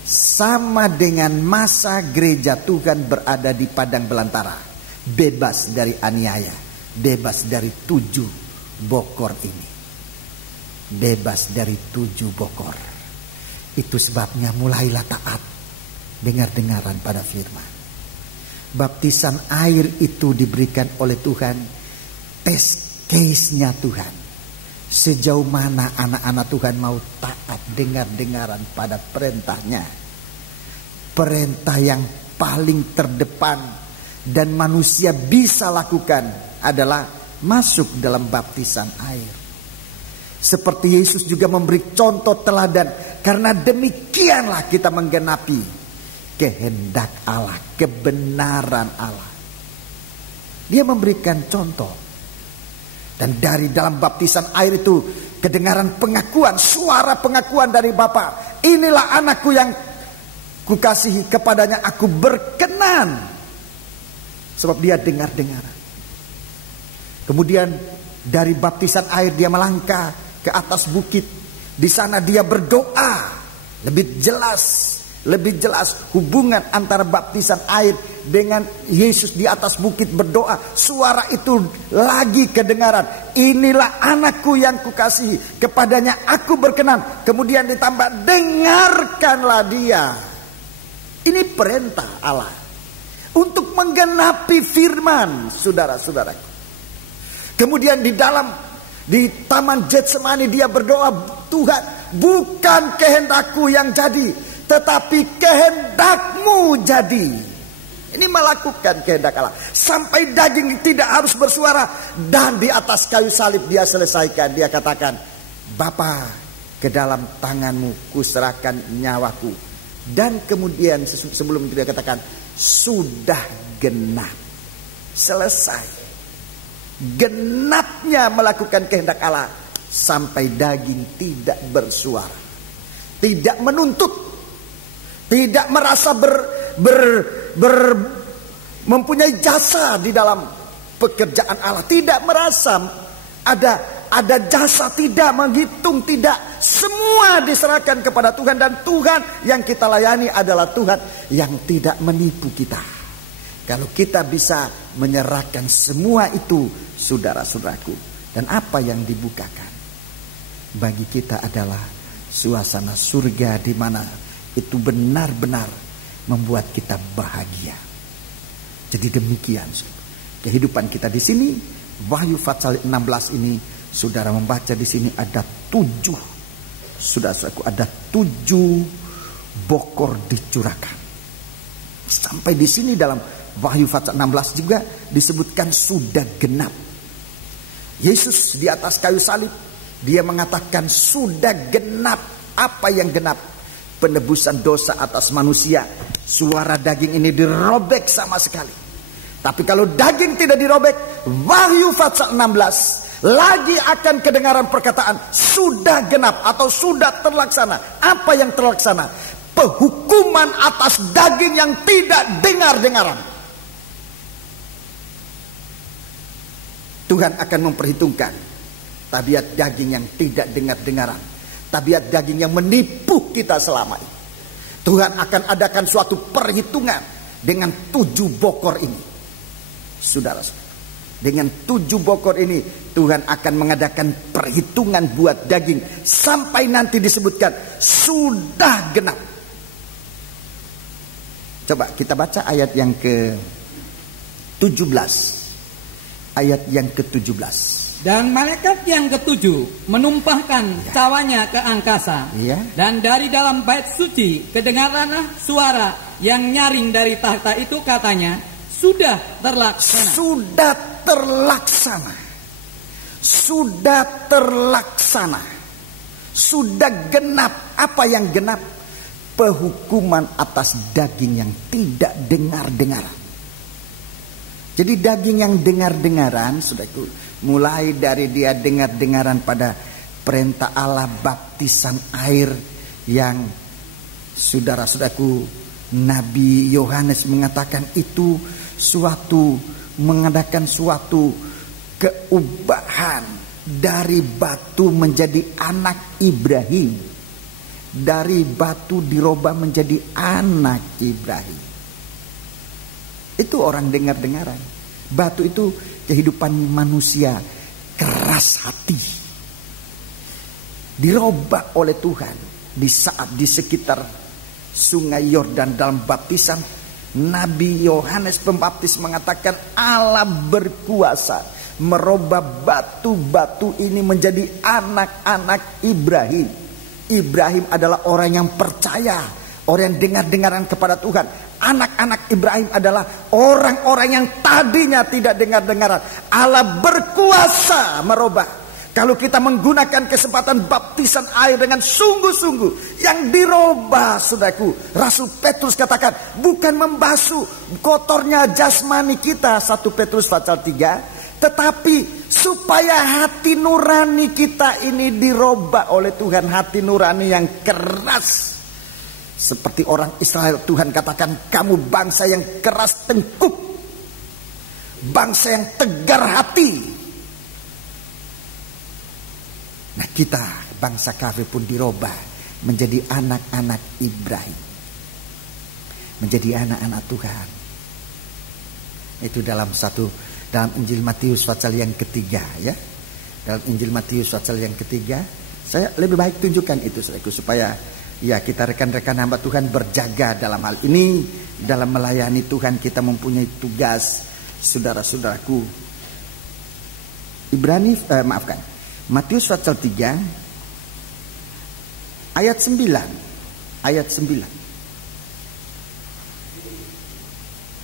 Sama dengan masa gereja Tuhan berada di padang belantara, bebas dari aniaya, bebas dari 7 bokor ini. Bebas dari 7 bokor. Itu sebabnya mulailah taat, dengar-dengaran pada firman. Baptisan air itu diberikan oleh Tuhan, test case-nya Tuhan. Sejauh mana anak-anak Tuhan mau taat, dengar-dengaran pada perintahnya. Perintah yang paling terdepan dan manusia bisa lakukan adalah masuk dalam baptisan air. Seperti Yesus juga memberi contoh teladan, karena demikianlah kita menggenapi kehendak Allah, kebenaran Allah. Dia memberikan contoh. Dan dari dalam baptisan air itu kedengaran pengakuan, suara pengakuan dari Bapa. Inilah anakku yang kukasihi, kepadanya aku berkenan. Sebab dia dengar-dengaran. Kemudian dari baptisan air dia melangkah ke atas bukit. Di sana dia berdoa. Lebih jelas hubungan antara baptisan air dengan Yesus di atas bukit berdoa. Suara itu lagi kedengaran. Inilah anakku yang kukasihi, kepadanya aku berkenan. Kemudian ditambah, dengarkanlah dia. Ini perintah Allah untuk menggenapi firman, saudara-saudaraku. Kemudian di Taman Getsemani dia berdoa, Tuhan, bukan kehendakku yang jadi, tetapi kehendak-Mu jadi. Ini melakukan kehendak Allah. Sampai daging tidak harus bersuara. Dan di atas kayu salib dia selesaikan. Dia katakan, Bapa, ke dalam tangan-Mu kuserahkan nyawaku. Dan kemudian sebelum itu dia katakan, sudah genap. Selesai. Genapnya melakukan kehendak Allah. Sampai daging tidak bersuara. Tidak menuntut. Tidak merasa mempunyai jasa di dalam pekerjaan Allah. Tidak merasa ada jasa, tidak menghitung, tidak. Semua diserahkan kepada Tuhan. Dan Tuhan yang kita layani adalah Tuhan yang tidak menipu kita. Kalau kita bisa menyerahkan semua itu, saudara-saudaraku. Dan apa yang dibukakan bagi kita adalah suasana surga, di mana itu benar-benar membuat kita bahagia. Jadi demikian kehidupan kita di sini. Wahyu Fatsal 16 ini, saudara membaca di sini ada 7, saudaraku, ada 7 bokor dicurahkan. Sampai di sini dalam Wahyu Fatsal 16 juga disebutkan sudah genap. Yesus di atas kayu salib, dia mengatakan sudah genap. Apa yang genap? Penebusan dosa atas manusia. Suara daging ini dirobek sama sekali. Tapi kalau daging tidak dirobek, Wahyu Fatsal 16 lagi akan kedengaran perkataan sudah genap atau sudah terlaksana. Apa yang terlaksana? Penghukuman atas daging yang tidak dengar-dengaran. Tuhan akan memperhitungkan tabiat daging yang tidak dengar-dengaran, tabiat daging yang menipu kita selama ini. Tuhan akan adakan suatu perhitungan dengan 7 bokor ini. Saudara, dengan 7 bokor ini Tuhan akan mengadakan perhitungan buat daging sampai nanti disebutkan sudah genap. Coba kita baca ayat yang ke-17. Ayat yang ke-17. Dan malaikat yang ke-7 menumpahkan cawanya ke angkasa. Dan dari dalam bait suci kedengaranlah suara yang nyaring dari tahta itu, katanya, sudah terlaksana. Sudah terlaksana. Sudah terlaksana. Sudah genap. Apa yang genap? Penghukuman atas daging yang tidak dengar-dengaran. Jadi daging yang dengar-dengaran, saudaraku, mulai dari dia dengar-dengaran pada perintah Allah baptisan air yang saudara-saudaraku, Nabi Yohanes mengatakan itu mengadakan suatu keubahan dari batu menjadi anak Ibrahim. Dari batu dirubah menjadi anak Ibrahim. Itu orang dengar-dengaran. Batu itu kehidupan manusia keras hati. Dirubah oleh Tuhan di saat di sekitar sungai Yordan dalam baptisan. Nabi Yohanes Pembaptis mengatakan Allah berkuasa merubah batu-batu ini menjadi anak-anak Ibrahim. Ibrahim adalah orang yang percaya, orang yang dengar-dengaran kepada Tuhan. Anak-anak Ibrahim adalah orang-orang yang tadinya tidak dengar-dengaran. Allah berkuasa merubah. Kalau kita menggunakan kesempatan baptisan air dengan sungguh-sungguh, yang dirubah, saudaraku, Rasul Petrus katakan bukan membasuh kotornya jasmani kita, 1 Petrus pasal 3, tetapi supaya hati nurani kita ini dirubah oleh Tuhan. Hati nurani yang keras, seperti orang Israel. Tuhan katakan kamu bangsa yang keras tengkuk, bangsa yang tegar hati. Nah, kita bangsa kafir pun dirubah menjadi anak-anak Ibrahim, menjadi anak-anak Tuhan. Itu dalam Injil Matius pasal yang ketiga, ya. Dalam Injil Matius pasal yang ketiga, saya lebih baik tunjukkan itu, saudaraku, supaya ya kita rekan-rekan hamba Tuhan berjaga dalam hal ini. Dalam melayani Tuhan kita mempunyai tugas, saudara-saudaraku. Matius pasal 3 ayat 9. Ayat 9.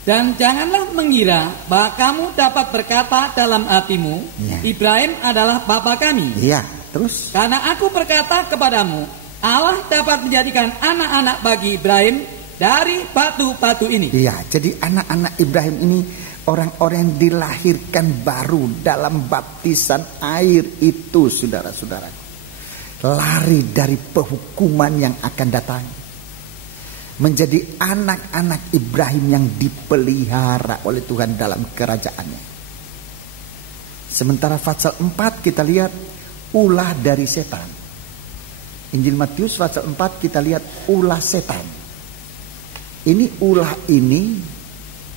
Dan janganlah mengira bahwa kamu dapat berkata dalam hatimu, Ibrahim adalah bapa kami. Terus? Karena aku berkata kepadamu, Allah dapat menjadikan anak-anak bagi Ibrahim dari batu-batu ini. Jadi anak-anak Ibrahim ini orang-orang yang dilahirkan baru dalam baptisan air itu, saudara-saudara. Lari dari penghukuman yang akan datang. Menjadi anak-anak Ibrahim yang dipelihara oleh Tuhan dalam kerajaannya. Sementara pasal 4 kita lihat ulah dari setan. Injil Matius pasal 4 kita lihat ulah setan.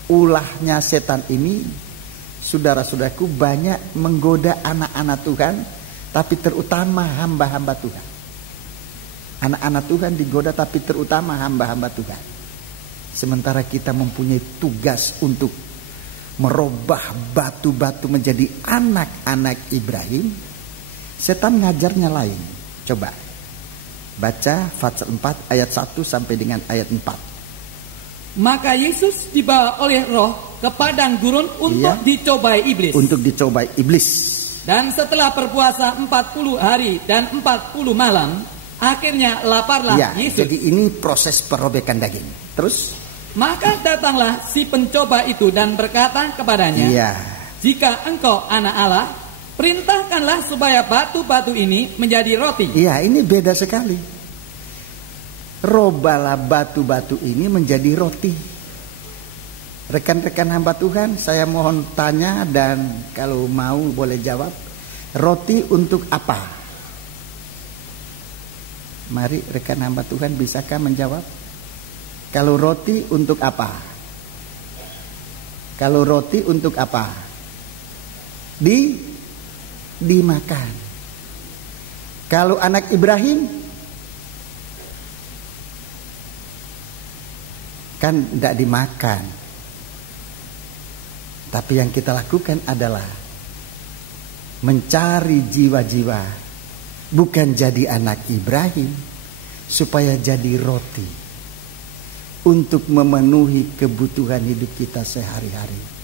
Ulahnya setan ini, saudara-saudaraku, banyak menggoda anak-anak Tuhan, tapi terutama hamba-hamba Tuhan. Anak-anak Tuhan digoda, tapi terutama hamba-hamba Tuhan. Sementara kita mempunyai tugas untuk merubah batu-batu menjadi anak-anak Ibrahim, setan ngajarnya lain. Coba baca pasal 4 ayat 1 sampai dengan ayat 4. Maka Yesus dibawa oleh Roh ke padang gurun untuk dicobai iblis. Untuk dicobai iblis. Dan setelah berpuasa 40 hari dan 40 malam, akhirnya laparlah Yesus. Jadi ini proses perobekan daging. Terus? Maka datanglah si pencoba itu dan berkata kepadanya, jika engkau anak Allah, perintahkanlah supaya batu-batu ini menjadi roti. Ini beda sekali. Robalah batu-batu ini menjadi roti. Rekan-rekan hamba Tuhan, saya mohon tanya dan kalau mau boleh jawab. Roti untuk apa? Mari rekan hamba Tuhan, bisakah menjawab? Kalau roti untuk apa? Kalau roti untuk apa? Dimakan. Kalau anak Ibrahim kan tidak dimakan. Tapi yang kita lakukan adalah mencari jiwa-jiwa, bukan jadi anak Ibrahim, supaya jadi roti untuk memenuhi kebutuhan hidup kita sehari-hari.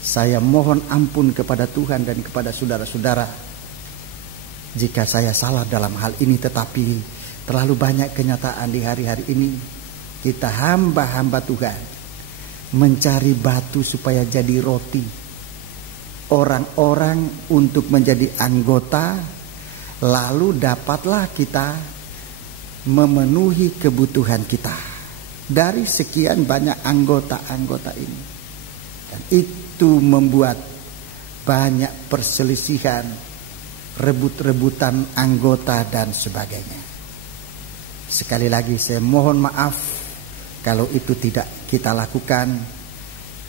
Saya mohon ampun kepada Tuhan dan kepada saudara-saudara jika saya salah dalam hal ini, tetapi terlalu banyak kenyataan di hari-hari ini. Kita hamba-hamba Tuhan mencari batu supaya jadi roti. Orang-orang untuk menjadi anggota, lalu dapatlah kita memenuhi kebutuhan kita dari sekian banyak anggota-anggota ini. Dan itu membuat banyak perselisihan, rebut-rebutan anggota dan sebagainya. Sekali lagi saya mohon maaf kalau itu tidak kita lakukan,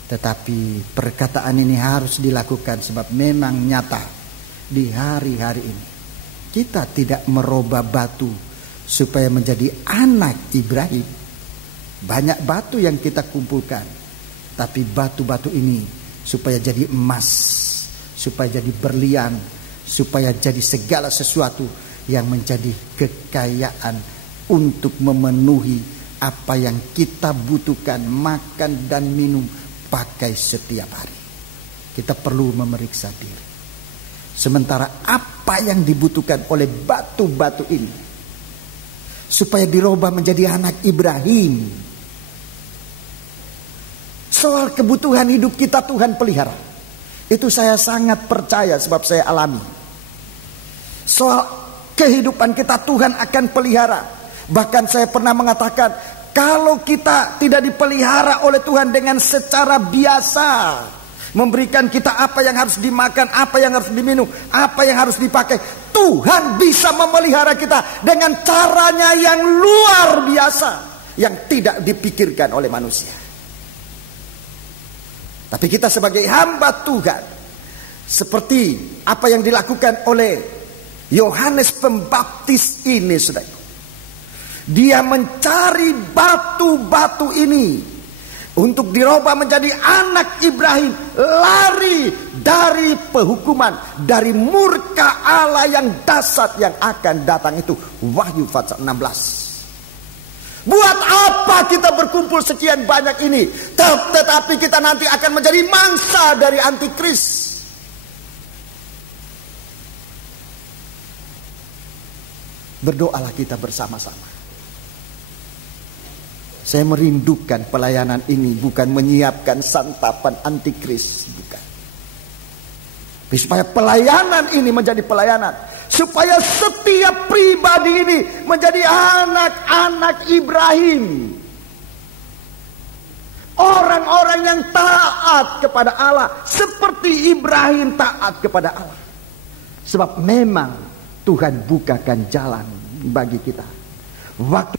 tetapi perkataan ini harus dilakukan sebab memang nyata di hari-hari ini. Kita tidak merubah batu supaya menjadi anak Ibrahim. Banyak batu yang kita kumpulkan, tapi batu-batu ini supaya jadi emas, supaya jadi berlian, supaya jadi segala sesuatu yang menjadi kekayaan untuk memenuhi apa yang kita butuhkan, makan dan minum, pakai setiap hari. Kita perlu memeriksa diri. Sementara apa yang dibutuhkan oleh batu-batu ini supaya dirubah menjadi anak Ibrahim, soal kebutuhan hidup kita Tuhan pelihara. Itu saya sangat percaya sebab saya alami. Soal kehidupan kita Tuhan akan pelihara. Bahkan saya pernah mengatakan, kalau kita tidak dipelihara oleh Tuhan dengan secara biasa, memberikan kita apa yang harus dimakan, apa yang harus diminum, apa yang harus dipakai, Tuhan bisa memelihara kita dengan caranya yang luar biasa, yang tidak dipikirkan oleh manusia. Tapi kita sebagai hamba Tuhan, seperti apa yang dilakukan oleh Yohanes Pembaptis ini, saudara. Dia mencari batu-batu ini untuk dirubah menjadi anak Ibrahim, lari dari penghukuman, dari murka Allah yang dahsyat yang akan datang itu. Wahyu pasal 16. Buat apa kita berkumpul sekian banyak ini, tetapi kita nanti akan menjadi mangsa dari antikris. Berdoalah kita bersama-sama. Saya merindukan pelayanan ini, bukan menyiapkan santapan antikris, bukan. Supaya pelayanan ini menjadi pelayanan, supaya setiap pribadi ini menjadi anak-anak Ibrahim. Orang-orang yang taat kepada Allah, seperti Ibrahim taat kepada Allah. Sebab memang Tuhan bukakan jalan bagi kita. Waktu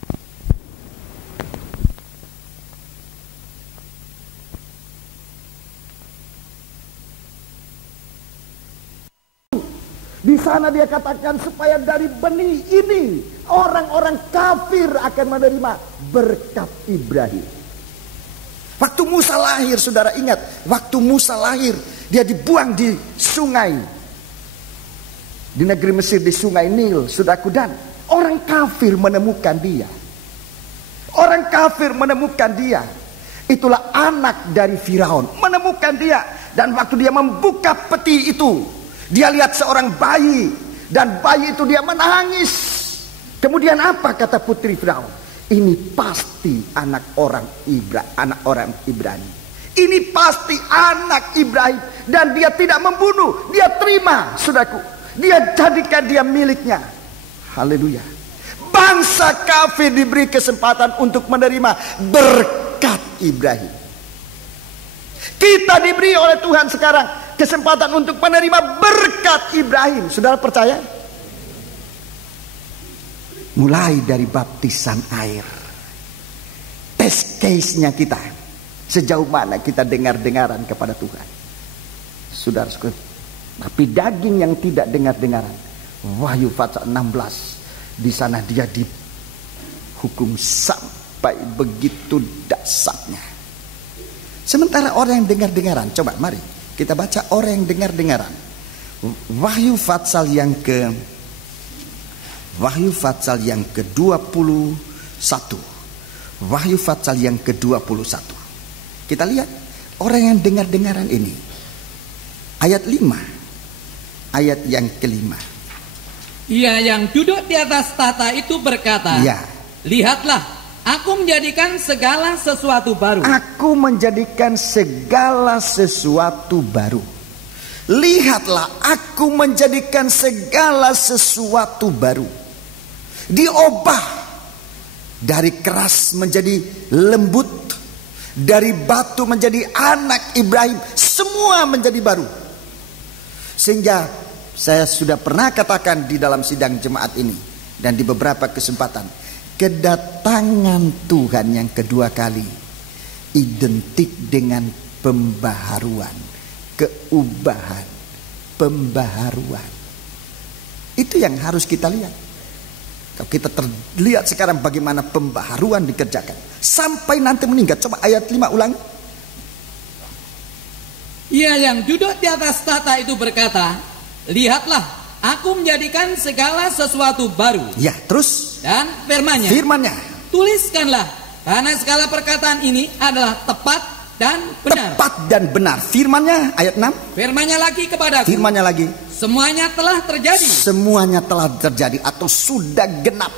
di sana dia katakan supaya dari benih ini orang-orang kafir akan menerima berkat Ibrahim. Waktu Musa lahir, saudara ingat, waktu Musa lahir dia dibuang di sungai, di negeri Mesir, di sungai Nil, saudaraku, dan orang kafir menemukan dia. Orang kafir menemukan dia. Itulah anak dari Firaun menemukan dia, dan waktu dia membuka peti itu, dia lihat seorang bayi, dan bayi itu dia menangis. Kemudian apa kata putri Firaun? Ini pasti anak orang Ibrani. Ini pasti anak Ibrahim, dan dia tidak membunuh, dia terima, saudaraku. Dia jadikan dia miliknya. Haleluya. bangsa kafir diberi kesempatan untuk menerima berkat Ibrahim. Kita diberi oleh Tuhan sekarang kesempatan untuk menerima berkat Ibrahim. Saudara percaya? Mulai dari baptisan air, test case-nya kita, sejauh mana kita dengar-dengaran kepada Tuhan. Saudara, tapi daging yang tidak dengar-dengaran, Wahyu pasal 16, di sana dia dihukum sampai begitu dahsyatnya. Sementara orang yang dengar-dengaran, coba mari kita baca orang yang dengar-dengaran. Wahyu pasal yang ke-21. Wahyu pasal yang ke-21. Kita lihat orang yang dengar-dengaran ini. Ayat 5. Ayat yang kelima. Ia yang duduk di atas tahta itu berkata, Ya. Lihatlah, aku menjadikan segala sesuatu baru. Aku menjadikan segala sesuatu baru. Lihatlah, aku menjadikan segala sesuatu baru. Diubah dari keras menjadi lembut, dari batu menjadi anak Ibrahim, semua menjadi baru. Sehingga saya sudah pernah katakan di dalam sidang jemaat ini dan di beberapa kesempatan, kedatangan Tuhan yang kedua kali identik dengan pembaharuan, keubahan, pembaharuan. Itu yang harus kita lihat. Kalau kita terlihat sekarang bagaimana pembaharuan dikerjakan sampai nanti meninggal. Coba ayat 5 ulang. Ia yang duduk di atas tahta itu berkata, Lihatlah, aku menjadikan segala sesuatu baru. Ya, terus. Dan firman-Nya. Tuliskanlah, karena segala perkataan ini adalah tepat dan benar. Tepat dan benar. Firman-Nya ayat 6. Firman-Nya lagi kepadaku. Firman-Nya lagi. Semuanya telah terjadi. Semuanya telah terjadi atau sudah genap.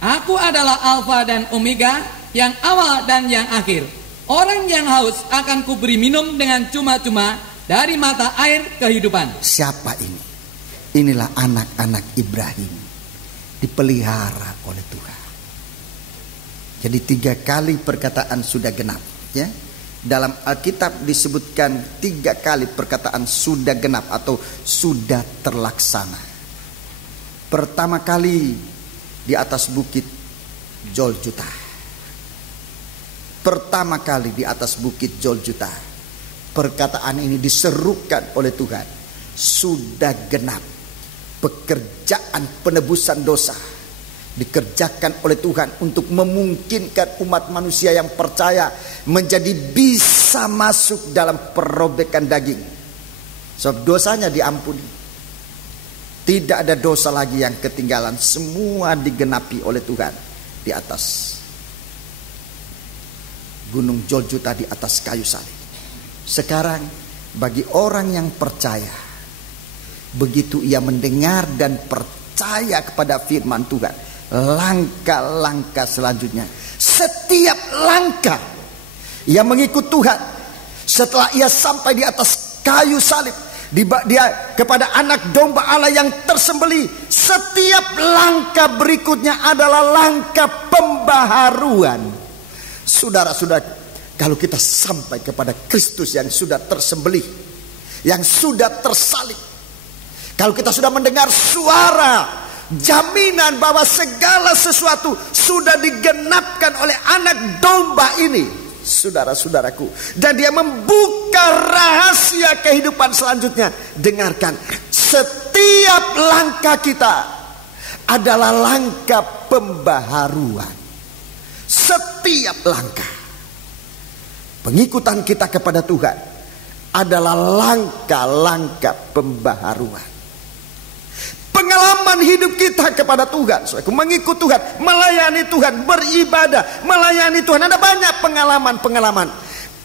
Aku adalah Alfa dan Omega, yang awal dan yang akhir. Orang yang haus akan kuberi minum dengan cuma-cuma dari mata air kehidupan. Siapa ini? Inilah anak-anak Ibrahim, dipelihara oleh Tuhan. Jadi 3 kali perkataan sudah genap, ya. Dalam Alkitab disebutkan 3 kali perkataan sudah genap atau sudah terlaksana. Pertama kali di atas bukit Golgota. Pertama kali di atas bukit Golgota. Perkataan ini diserukan oleh Tuhan. Sudah genap. Pekerjaan penebusan dosa dikerjakan oleh Tuhan untuk memungkinkan umat manusia yang percaya menjadi bisa masuk dalam perobekan daging. Sebab dosanya diampuni. Tidak ada dosa lagi yang ketinggalan. Semua digenapi oleh Tuhan di atas Gunung Golgota, di atas kayu salib. Sekarang bagi orang yang percaya, begitu ia mendengar dan percaya kepada firman Tuhan, langkah-langkah selanjutnya, setiap langkah ia mengikut Tuhan. Setelah ia sampai di atas kayu salib, dia kepada anak domba Allah yang tersembelih, setiap langkah berikutnya adalah langkah pembaharuan. Saudara-saudara, kalau kita sampai kepada Kristus yang sudah tersembelih, yang sudah tersalib, kalau kita sudah mendengar suara jaminan bahwa segala sesuatu sudah digenapkan oleh anak domba ini, saudara-saudaraku, dan dia membuka rahasia kehidupan selanjutnya, dengarkan, setiap langkah kita adalah langkah pembaharuan. Setiap langkah pengikutan kita kepada Tuhan adalah langkah-langkah pembaharuan. Pengalaman hidup kita kepada Tuhan, mengikut Tuhan, melayani Tuhan, beribadah, melayani Tuhan, ada banyak pengalaman-pengalaman.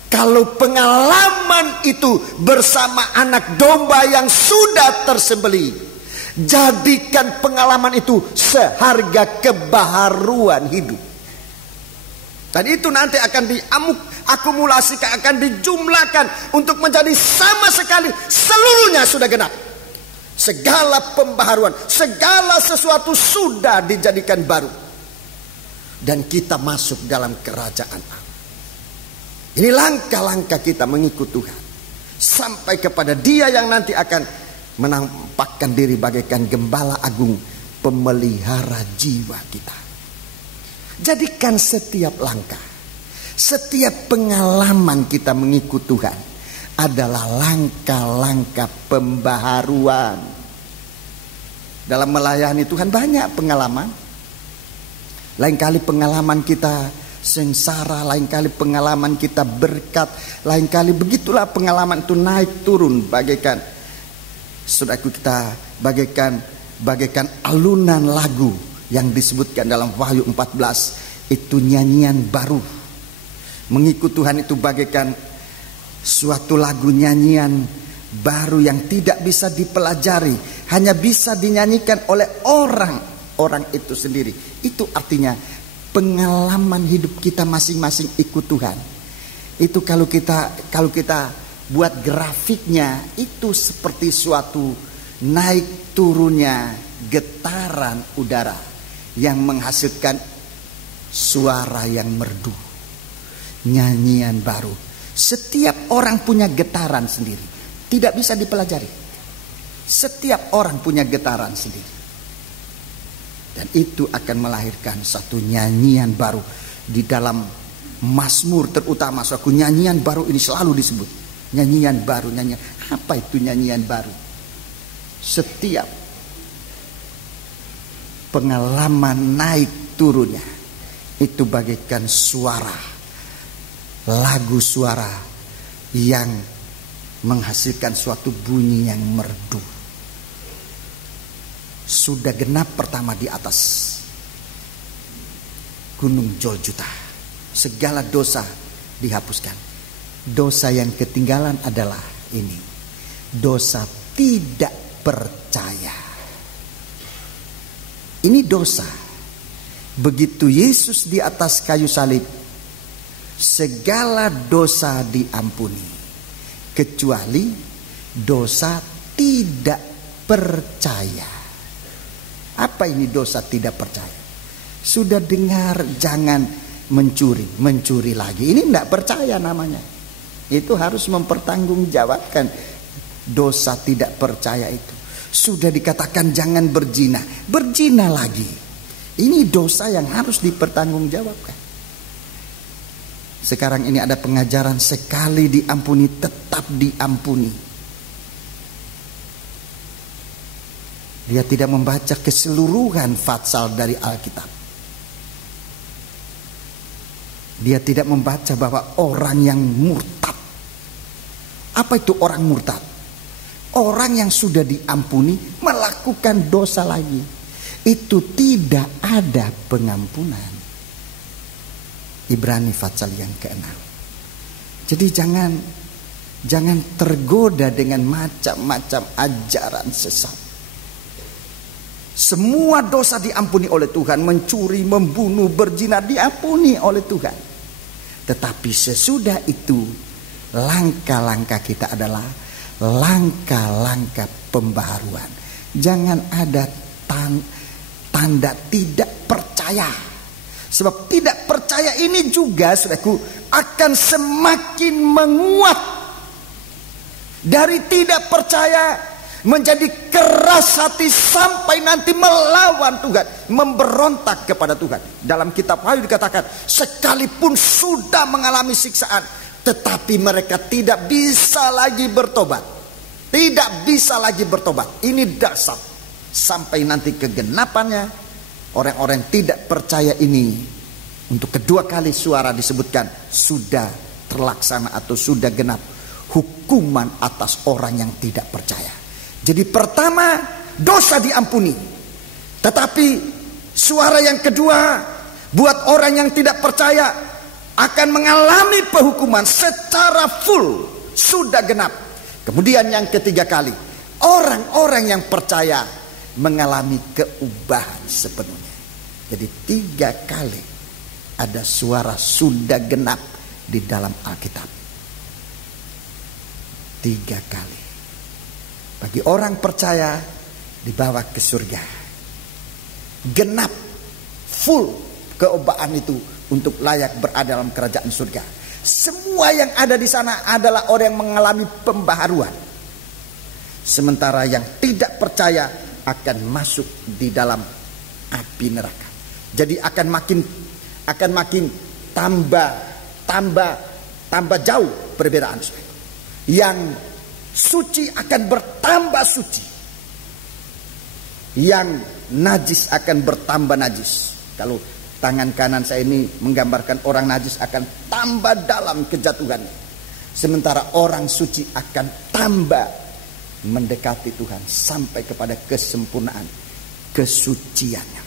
Kalau pengalaman itu bersama anak domba yang sudah tersembelih, jadikan pengalaman itu seharga kebaharuan hidup. Dan itu nanti akan diakumulasikan, akan dijumlahkan untuk menjadi sama sekali, seluruhnya sudah genap. Segala pembaharuan, segala sesuatu sudah dijadikan baru. dan kita masuk dalam kerajaan Allah. Ini langkah-langkah kita mengikut Tuhan sampai kepada Dia yang nanti akan menampakkan diri bagaikan gembala agung, pemelihara jiwa kita. Jadikan setiap langkah, setiap pengalaman kita mengikut Tuhan adalah langkah-langkah pembaharuan. Dalam melayani Tuhan banyak pengalaman. Lain kali pengalaman kita sengsara, lain kali pengalaman kita berkat, lain kali begitulah pengalaman itu naik turun bagaikan, saudaraku, kita bagaikan alunan lagu yang disebutkan dalam Wahyu 14, itu nyanyian baru. Mengikut Tuhan itu bagaikan suatu lagu nyanyian baru yang tidak bisa dipelajari, hanya bisa dinyanyikan oleh orang itu sendiri. Itu artinya pengalaman hidup kita masing-masing ikut Tuhan. Itu kalau kita buat grafiknya, itu seperti suatu naik turunnya getaran udara yang menghasilkan suara yang merdu, nyanyian baru. Setiap orang punya getaran sendiri, tidak bisa dipelajari. Setiap orang punya getaran sendiri. Dan itu akan melahirkan satu nyanyian baru. Di dalam Mazmur terutama, suatu nyanyian baru ini selalu disebut. Nyanyian baru, nyanyian. Apa itu nyanyian baru? Setiap pengalaman naik turunnya itu bagaikan suara, lagu suara yang menghasilkan suatu bunyi yang merdu. Sudah genap pertama di atas gunung Golgota, segala dosa dihapuskan. Dosa yang ketinggalan adalah ini, dosa tidak percaya. Ini dosa. Begitu Yesus di atas kayu salib, segala dosa diampuni, kecuali dosa tidak percaya. Apa ini dosa tidak percaya? Sudah dengar jangan mencuri lagi. Ini tidak percaya namanya. Itu harus mempertanggungjawabkan dosa tidak percaya itu. Sudah dikatakan jangan berzina lagi. Ini dosa yang harus dipertanggungjawabkan. Sekarang ini ada pengajaran sekali diampuni tetap diampuni. Dia tidak membaca keseluruhan fatsal dari Alkitab. Dia tidak membaca bahwa orang yang murtad. Apa itu orang murtad? Orang yang sudah diampuni melakukan dosa lagi. Itu tidak ada pengampunan. Ibrani fatsal yang ke-6. Jadi jangan tergoda dengan macam-macam ajaran sesat. Semua dosa diampuni oleh Tuhan. Mencuri, membunuh, berzina diampuni oleh Tuhan. Tetapi sesudah itu langkah-langkah kita adalah langkah-langkah pembaharuan. Jangan ada tanda tidak percaya. Sebab tidak percaya ini juga, saudaraku, akan semakin menguat. Dari tidak percaya menjadi keras hati sampai nanti melawan Tuhan, memberontak kepada Tuhan. Dalam kitab Wahyu dikatakan, sekalipun sudah mengalami siksaan, tetapi mereka tidak bisa lagi bertobat. Tidak bisa lagi bertobat. Ini dasar. Sampai nanti kegenapannya, orang-orang tidak percaya ini, untuk kedua kali suara disebutkan, sudah terlaksana atau sudah genap hukuman atas orang yang tidak percaya. Jadi pertama dosa diampuni. Tetapi suara yang kedua buat orang yang tidak percaya akan mengalami penghukuman secara full, sudah genap. Kemudian yang ketiga kali, orang-orang yang percaya mengalami keubahan sepenuhnya. Jadi 3 kali ada suara sudah genap di dalam Alkitab. 3 kali. Bagi orang percaya dibawa ke surga. Genap, full, keobaan itu untuk layak berada dalam kerajaan surga. Semua yang ada di sana adalah orang yang mengalami pembaharuan. Sementara yang tidak percaya akan masuk di dalam api neraka. Jadi akan makin tambah jauh perbedaan. Yang suci akan bertambah suci. Yang najis akan bertambah najis. Kalau tangan kanan saya ini menggambarkan orang najis akan tambah dalam kejatuhannya. Sementara orang suci akan tambah mendekati Tuhan sampai kepada kesempurnaan kesuciannya.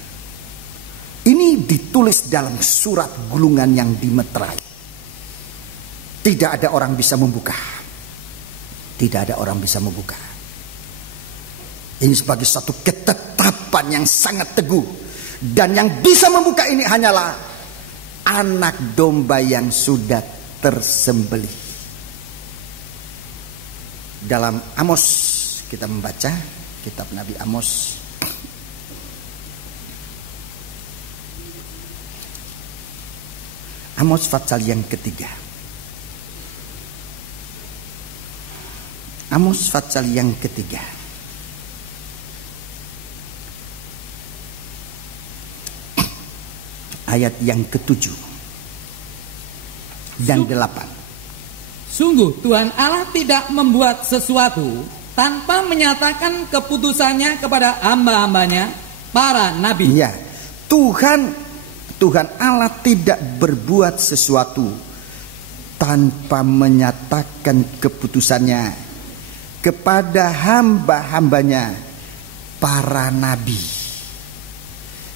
Ini ditulis dalam surat gulungan yang dimeterai. Tidak ada orang bisa membuka. Tidak ada orang bisa membuka. Ini sebagai satu ketetapan yang sangat teguh. Dan yang bisa membuka ini hanyalah anak domba yang sudah tersembelih. Dalam Amos kita membaca kitab Nabi Amos. Amos pasal yang ketiga. Amos pasal yang ketiga. Ayat yang ke-7 dan 8. Sungguh Tuhan Allah tidak membuat sesuatu tanpa menyatakan keputusannya kepada hamba-hambanya, para nabi. Ya, Tuhan Allah tidak berbuat sesuatu tanpa menyatakan keputusannya kepada hamba-hambanya, para nabi.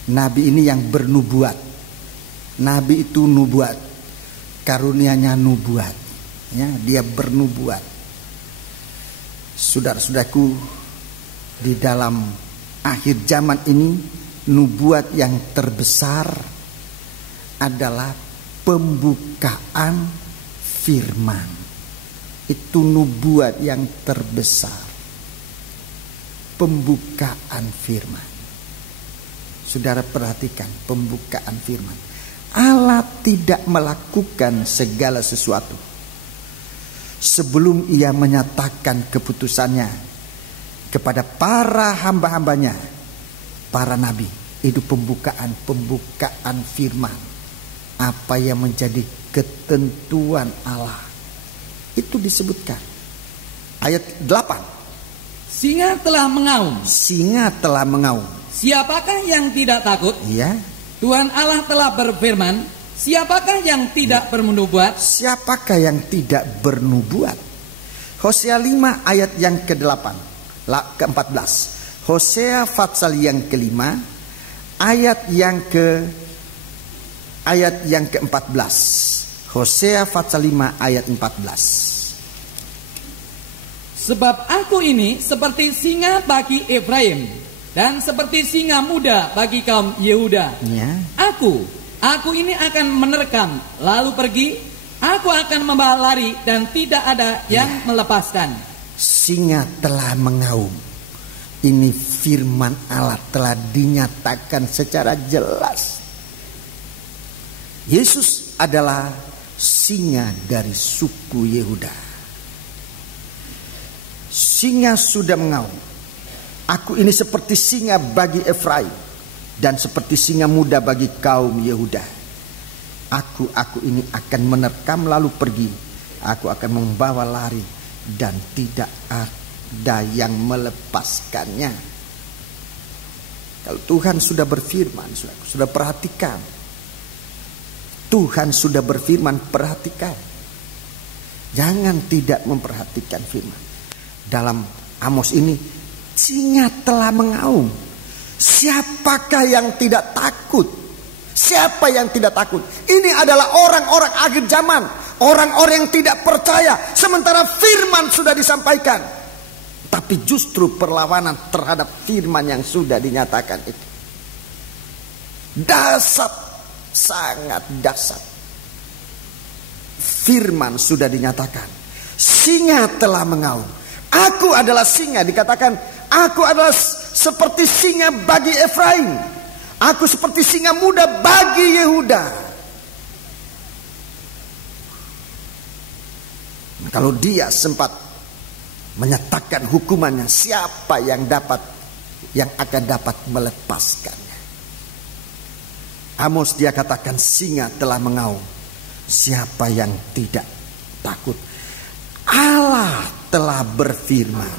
Nabi ini yang bernubuat. Nabi itu nubuat, karunianya nubuat, ya, dia bernubuat. Saudara-saudaraku, di dalam akhir zaman ini nubuat yang terbesar adalah pembukaan firman. Itu nubuat yang terbesar, pembukaan firman. Saudara perhatikan pembukaan firman. Allah tidak melakukan segala sesuatu sebelum ia menyatakan keputusannya kepada para hamba-hambanya, para nabi. Itu pembukaan firman. Apa yang menjadi ketentuan Allah. Itu disebutkan. Ayat 8. Singa telah mengaum. Singa telah mengaum. Siapakah yang tidak takut? Ya. Tuhan Allah telah berfirman, siapakah yang tidak bernubuat? Siapakah yang tidak bernubuat? Hosea 5 ayat yang ke-8, ke-14. Hosea pasal yang ke-5 ayat yang ke-14. Hosea pasal 5 ayat 14. Sebab aku ini seperti singa bagi Efraim dan seperti singa muda bagi kaum Yehuda. Ya. Aku ini akan menerkam lalu pergi. Aku akan membawa lari dan tidak ada yang melepaskan. Singa telah mengaum. Ini firman Allah telah dinyatakan secara jelas. Yesus adalah singa dari suku Yehuda. Singa sudah mengaum. Aku ini seperti singa bagi Efraim dan seperti singa muda bagi kaum Yehuda. Aku ini akan menerkam lalu pergi. Aku akan membawa lari dan tidak ada yang melepaskannya. Kalau Tuhan sudah berfirman, sudah perhatikan. Tuhan sudah berfirman, perhatikan. Jangan tidak memperhatikan firman. Dalam Amos ini, singa telah mengaum. Siapakah yang tidak takut? Siapa yang tidak takut? Ini adalah orang-orang akhir zaman, orang-orang yang tidak percaya. Sementara firman sudah disampaikan, tapi justru perlawanan terhadap firman yang sudah dinyatakan itu. Dasar, sangat dasar. Firman sudah dinyatakan. Singa telah mengaum. Aku adalah singa, dikatakan aku adalah seperti singa bagi Efraim. Aku seperti singa muda bagi Yehuda. Kalau dia sempat menyatakan hukumannya, siapa yang akan dapat melepaskannya? Amos dia katakan, singa telah mengaum, siapa yang tidak takut? Allah telah berfirman,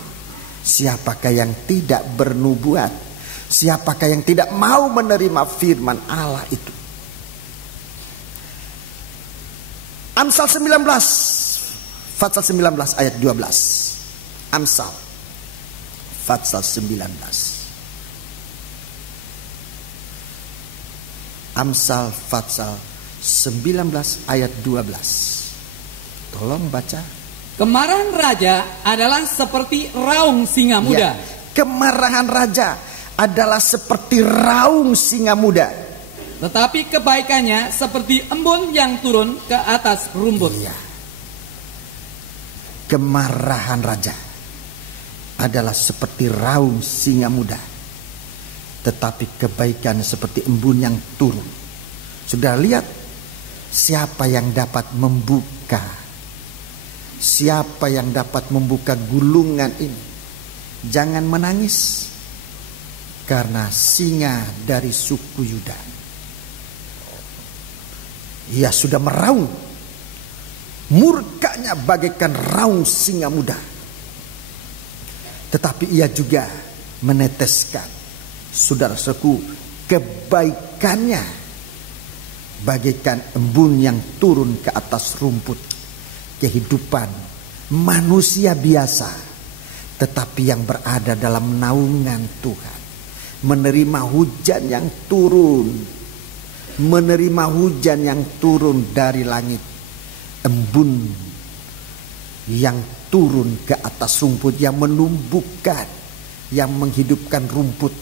siapakah yang tidak bernubuat? Siapakah yang tidak mau menerima firman Allah itu? Amsal 19, Fatsal 19 ayat 12. Amsal Fatsal 19. Amsal Fatsal 19 ayat 12. Tolong baca. Kemarahan raja adalah seperti raung singa muda. Ya, kemarahan raja adalah seperti raung singa muda. Tetapi kebaikannya seperti embun yang turun ke atas rumput. Ya. Kemarahan raja adalah seperti raung singa muda, tetapi kebaikan seperti embun yang turun. Sudah lihat siapa yang dapat membuka? Siapa yang dapat membuka gulungan ini? Jangan menangis, karena singa dari suku Yuda, ia sudah meraung. Murkanya bagaikan raung singa muda, tetapi ia juga meneteskan, saudara-saudaraku, kebaikannya bagaikan embun yang turun ke atas rumput. Kehidupan manusia biasa, tetapi yang berada dalam naungan Tuhan, menerima hujan yang turun, menerima hujan yang turun dari langit, embun yang turun ke atas rumput, yang menumbuhkan, yang menghidupkan rumput,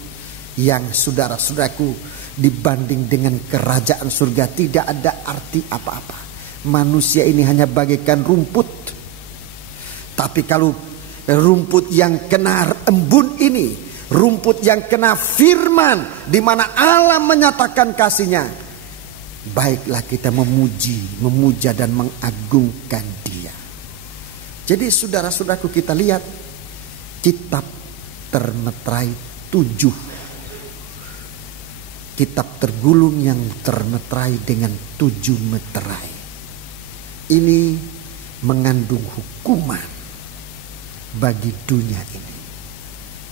yang saudara-saudaraku dibanding dengan kerajaan surga tidak ada arti apa-apa. Manusia ini hanya bagaikan rumput. Tapi kalau rumput yang kena embun ini, rumput yang kena firman, di mana Allah menyatakan kasihnya, baiklah kita memuji, memuja dan mengagungkan Dia. Jadi saudara-saudaraku, kita lihat kitab termeterai 7. Kitab tergulung yang termeterai dengan 7 meterai. Ini mengandung hukuman bagi dunia ini.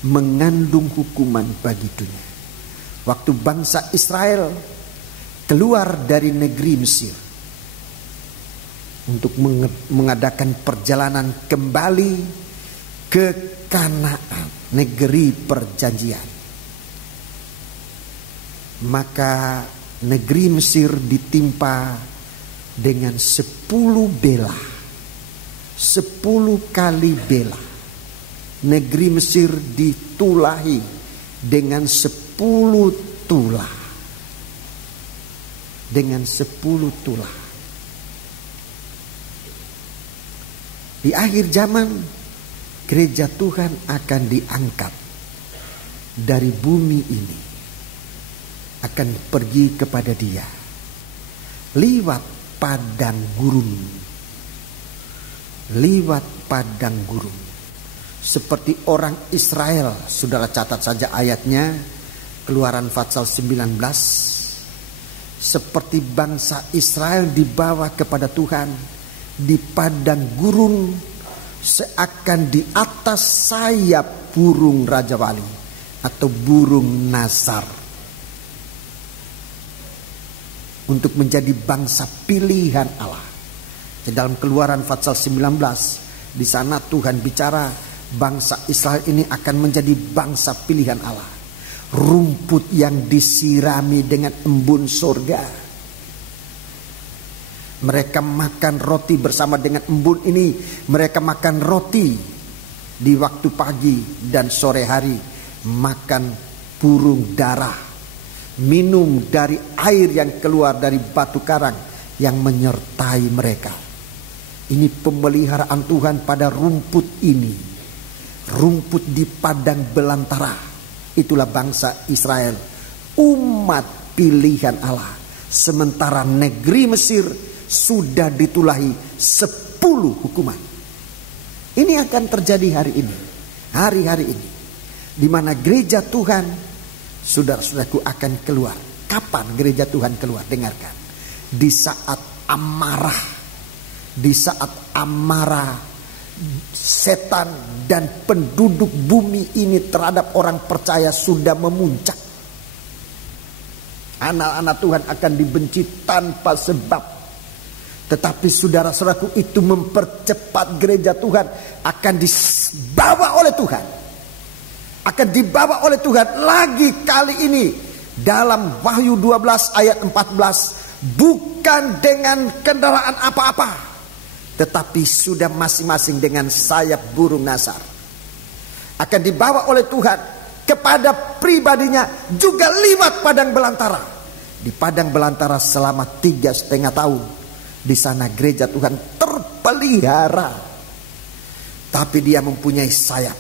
Mengandung hukuman bagi dunia. Waktu bangsa Israel keluar dari negeri Mesir untuk mengadakan perjalanan kembali ke Kanaan, negeri perjanjian, maka negeri Mesir ditimpa dengan 10 bela, 10 kali bela. Negeri Mesir ditulahi dengan 10 tulah, dengan 10 tulah. Di akhir zaman, gereja Tuhan akan diangkat dari bumi ini, akan pergi kepada Dia liwat padang gurun, liwat padang gurun, seperti orang Israel. Saudara catat saja ayatnya, Keluaran Fatsal 19. Seperti bangsa Israel dibawa kepada Tuhan di padang gurun, seakan di atas sayap burung Raja Wali atau burung Nazar, untuk menjadi bangsa pilihan Allah. Di dalam Keluaran Fatsal 19, di sana Tuhan bicara bangsa Israel ini akan menjadi bangsa pilihan Allah. Rumput yang disirami dengan embun surga. Mereka makan roti bersama dengan embun ini. Mereka makan roti di waktu pagi dan sore hari. Makan burung darah. Minum dari air yang keluar dari batu karang yang menyertai mereka. Ini pemeliharaan Tuhan pada rumput ini. Rumput di padang belantara. Itulah bangsa Israel. umat pilihan Allah. Sementara negeri Mesir sudah ditulahi 10 hukuman. Ini akan terjadi hari ini. Hari-hari ini. Di mana gereja Tuhan, saudara-saudaraku, akan keluar. Kapan gereja Tuhan keluar? Dengarkan. Di saat amarah. Di saat amarah setan dan penduduk bumi ini terhadap orang percaya sudah memuncak. Anak-anak Tuhan akan dibenci tanpa sebab. Tetapi saudara-saudaraku, itu mempercepat gereja Tuhan akan dibawa oleh Tuhan. Akan dibawa oleh Tuhan lagi kali ini. Dalam Wahyu 12 ayat 14. Bukan dengan kendaraan apa-apa, tetapi sudah masing-masing dengan sayap burung nasar. Akan dibawa oleh Tuhan kepada pribadinya juga lewat padang belantara. Di padang belantara selama 3,5 tahun. Di sana gereja Tuhan terpelihara. Tapi dia mempunyai sayap.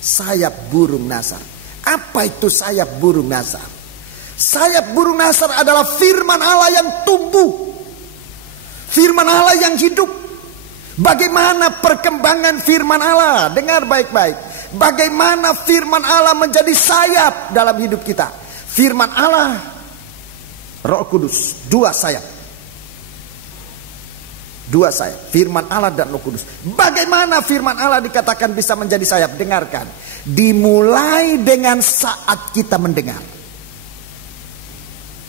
Sayap burung nasar. Apa itu sayap burung nasar? Sayap burung nasar adalah firman Allah yang tumbuh. Firman Allah yang hidup. Bagaimana perkembangan firman Allah? Dengar baik-baik. Bagaimana firman Allah menjadi sayap dalam hidup kita? Firman Allah, Roh Kudus, 2 sayap. 2 sayap. Firman Allah dan Roh Kudus. Bagaimana firman Allah dikatakan bisa menjadi sayap? Dengarkan. Dimulai dengan saat kita mendengar.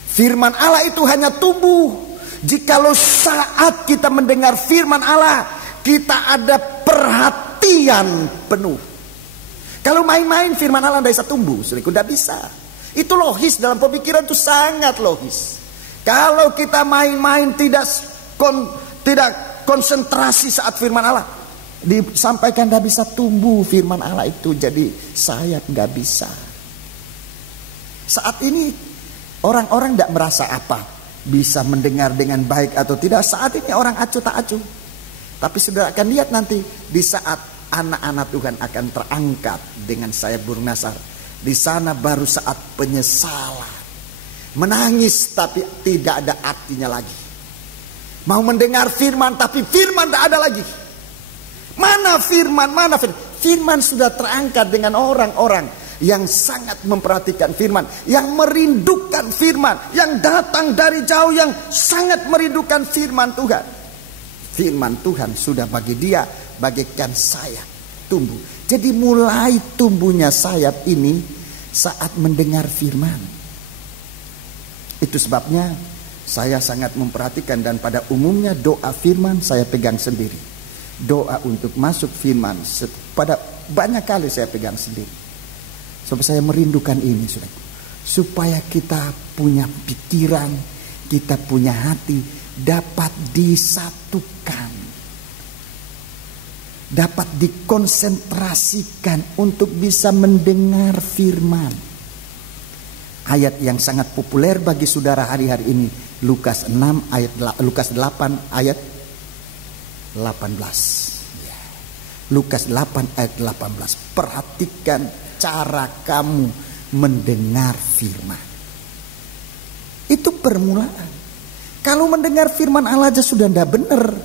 Firman Allah itu hanya tumbuh jikalau saat kita mendengar firman Allah, kita ada perhatian penuh. Kalau main-main firman Allah tidak bisa tumbuh, tidak bisa. Itu logis, dalam pemikiran itu sangat logis. Kalau kita main-main tidak konsentrasi saat firman Allah disampaikan, tidak bisa tumbuh firman Allah itu jadi sayap, nggak bisa. Saat ini orang-orang tidak merasa apa, bisa mendengar dengan baik atau tidak. Saat ini orang acuh tak acuh. Tapi saudara akan lihat nanti di saat anak-anak Tuhan akan terangkat dengan sayap burung nasar. Di sana baru saat penyesalan. Menangis tapi tidak ada artinya lagi. Mau mendengar firman tapi firman tidak ada lagi. Mana firman? Mana firman? Firman sudah terangkat dengan orang-orang yang sangat memperhatikan firman, yang merindukan firman, yang datang dari jauh, yang sangat merindukan firman Tuhan. Firman Tuhan sudah bagi dia bagaikan sayap tumbuh. Jadi mulai tumbuhnya sayap ini saat mendengar firman. Itu sebabnya saya sangat memperhatikan, dan pada umumnya doa firman saya pegang sendiri. Doa untuk masuk firman pada banyak kali saya pegang sendiri. Sebab saya merindukan ini, saudara. Supaya kita punya pikiran, kita punya hati dapat disatukan. Dapat dikonsentrasikan untuk bisa mendengar firman. Ayat yang sangat populer bagi saudara hari-hari ini, Lukas 8 ayat 18. Ya. Lukas 8 ayat 18. Perhatikan cara kamu mendengar firman. Itu permulaan. Kalau mendengar firman Allah aja sudah tidak benar,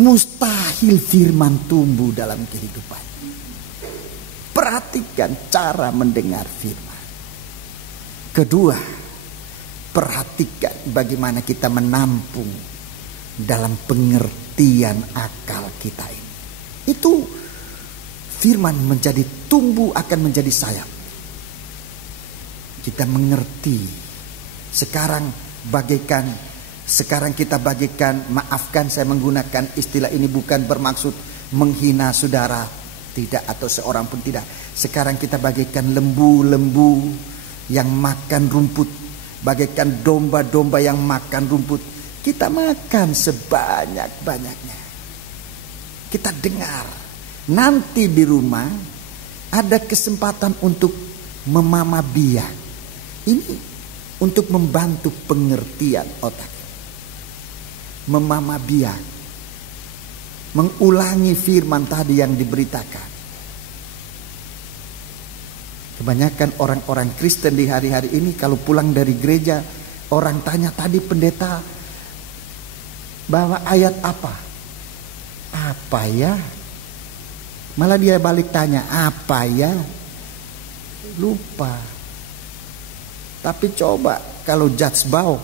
mustahil firman tumbuh dalam kehidupan. Perhatikan cara mendengar firman. Kedua, perhatikan bagaimana kita menampung dalam pengertian akal kita ini. Itu firman menjadi tumbuh, akan menjadi sayap. Kita mengerti. Sekarang kita bagaikan, maafkan saya menggunakan istilah ini bukan bermaksud menghina saudara, tidak, atau seorang pun tidak. Sekarang kita bagaikan lembu-lembu yang makan rumput, bagaikan domba-domba yang makan rumput. Kita makan sebanyak-banyaknya. Kita dengar. Nanti di rumah ada kesempatan untuk memama biak. Ini untuk membantu pengertian otak. Memama biak. Mengulangi firman tadi yang diberitakan. Kebanyakan orang-orang Kristen di hari-hari ini kalau pulang dari gereja, orang tanya, tadi pendeta bawa ayat apa? Apa ya? Malah dia balik tanya, apa ya? Lupa. Tapi coba kalau Judge Bao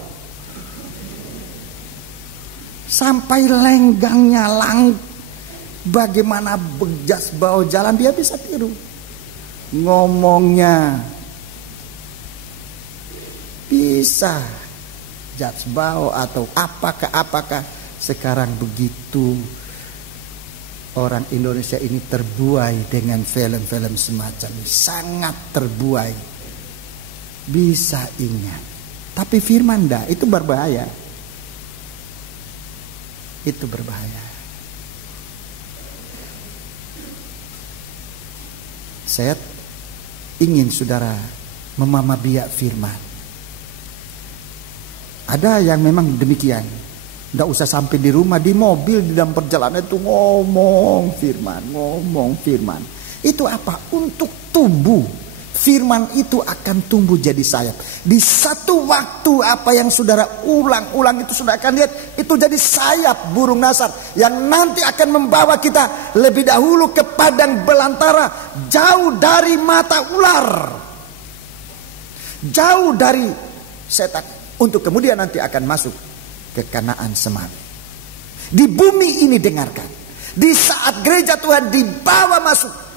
sampai lenggangnya bagaimana Judge Bao jalan, dia bisa tiru. Ngomongnya bisa Judge Bao atau apakah sekarang begitu. Orang Indonesia ini terbuai dengan film-film semacam ini, sangat terbuai. Bisa ingat, tapi firman itu berbahaya. Itu berbahaya. Saya ingin saudara memamabiak firman. Ada yang memang demikian, nggak usah sampai di rumah, di mobil, di dalam perjalanan itu ngomong firman. Itu apa? Untuk tubuh. Firman itu akan tumbuh jadi sayap. Di satu waktu apa yang saudara ulang-ulang itu saudara akan lihat itu jadi sayap burung nasar yang nanti akan membawa kita lebih dahulu ke padang belantara, jauh dari mata ular, jauh dari setan, untuk kemudian nanti akan masuk ke Kanaan Semar. Di bumi ini dengarkan, di saat gereja Tuhan dibawa masuk,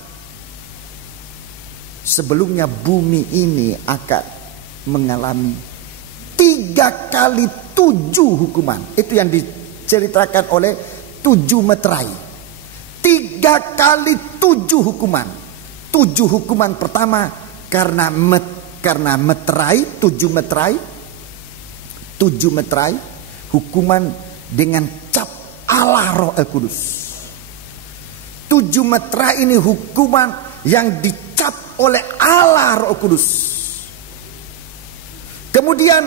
sebelumnya bumi ini akan mengalami 3 kali 7 hukuman. Itu yang diceritakan oleh 7 meterai. 3 kali 7 hukuman. 7 hukuman pertama karena meterai, 7 meterai. 7 meterai, hukuman dengan cap Allah Roh El Kudus. 7 meterai ini hukuman yang dicap oleh Allah Roh Kudus. Kemudian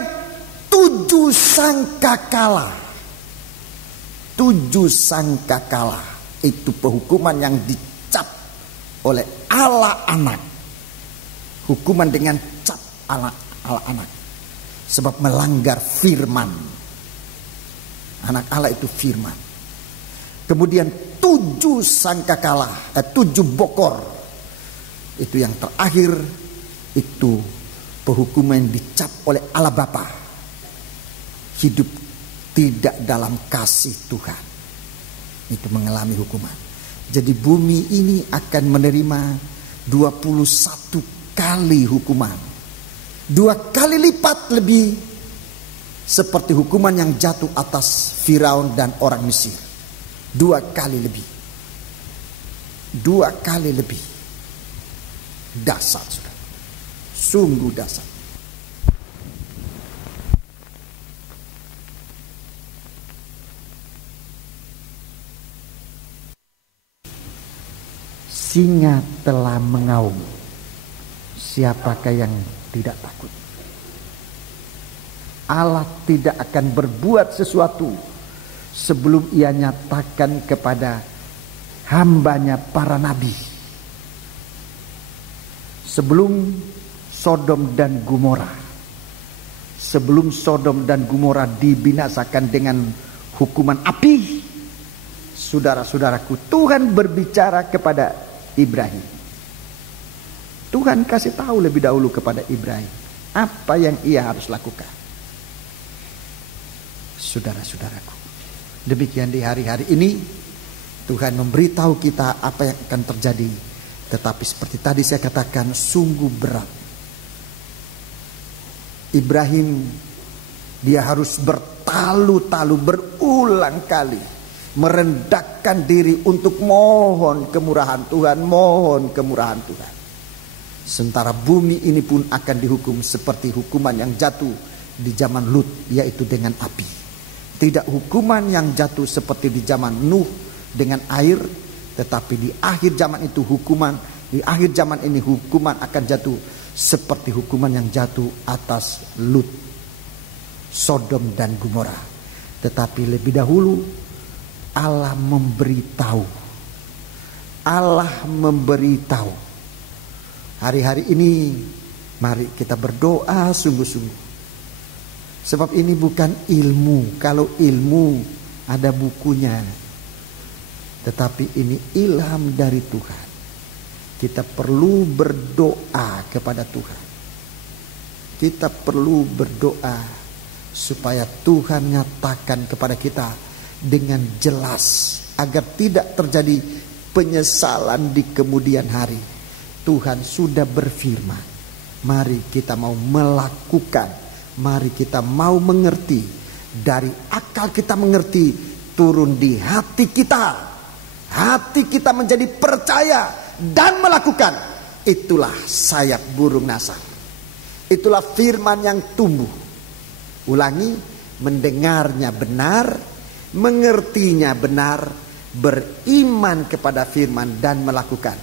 7 sangkakala. 7 sangkakala itu penghukuman yang dicap oleh Allah Anak. Hukuman dengan cap Allah Anak. Sebab melanggar firman. Anak Allah itu firman. Kemudian 7 sangkakala, 7 bokor. Itu yang terakhir, itu penghukuman dicap oleh Allah Bapa. Hidup tidak dalam kasih Tuhan, itu mengalami hukuman. Jadi bumi ini akan menerima 21 kali hukuman, 2 kali lipat lebih seperti hukuman yang jatuh atas Firaun dan orang Mesir. 2 kali lebih, 2 kali lebih. Dasar, saudara, sungguh dasar. Singa telah mengaum, siapakah yang tidak takut? Allah tidak akan berbuat sesuatu sebelum ia nyatakan kepada hambanya para nabi. Sebelum Sodom dan Gomora, sebelum Sodom dan Gomora dibinasakan dengan hukuman api, saudara-saudaraku, Tuhan berbicara kepada Ibrahim. Tuhan kasih tahu lebih dahulu kepada Ibrahim apa yang ia harus lakukan. Saudara-saudaraku, demikian di hari-hari ini Tuhan memberitahu kita apa yang akan terjadi. Tetapi seperti tadi saya katakan, sungguh berat. Ibrahim, dia harus bertalu-talu, berulang kali merendahkan diri untuk mohon kemurahan Tuhan, mohon kemurahan Tuhan. Sementara bumi ini pun akan dihukum seperti hukuman yang jatuh di zaman Lut, yaitu dengan api. Tidak hukuman yang jatuh seperti di zaman Nuh dengan air, tetapi di akhir zaman itu hukuman, di akhir zaman ini hukuman akan jatuh seperti hukuman yang jatuh atas Lut, Sodom dan Gomora. Tetapi lebih dahulu Allah memberitahu Hari-hari ini mari kita berdoa sungguh-sungguh. Sebab ini bukan ilmu. Kalau ilmu ada bukunya. Tetapi ini ilham dari Tuhan. Kita perlu berdoa kepada Tuhan. Kita perlu berdoa supaya Tuhan nyatakan kepada kita dengan jelas. Agar tidak terjadi penyesalan di kemudian hari. Tuhan sudah berfirman. Mari kita mau melakukan. Mari kita mau mengerti. Dari akal kita mengerti, turun di hati kita. Hati kita menjadi percaya dan melakukan. Itulah sayap burung nasar. Itulah firman yang tumbuh. Ulangi, mendengarnya benar, mengertinya benar, beriman kepada firman dan melakukan.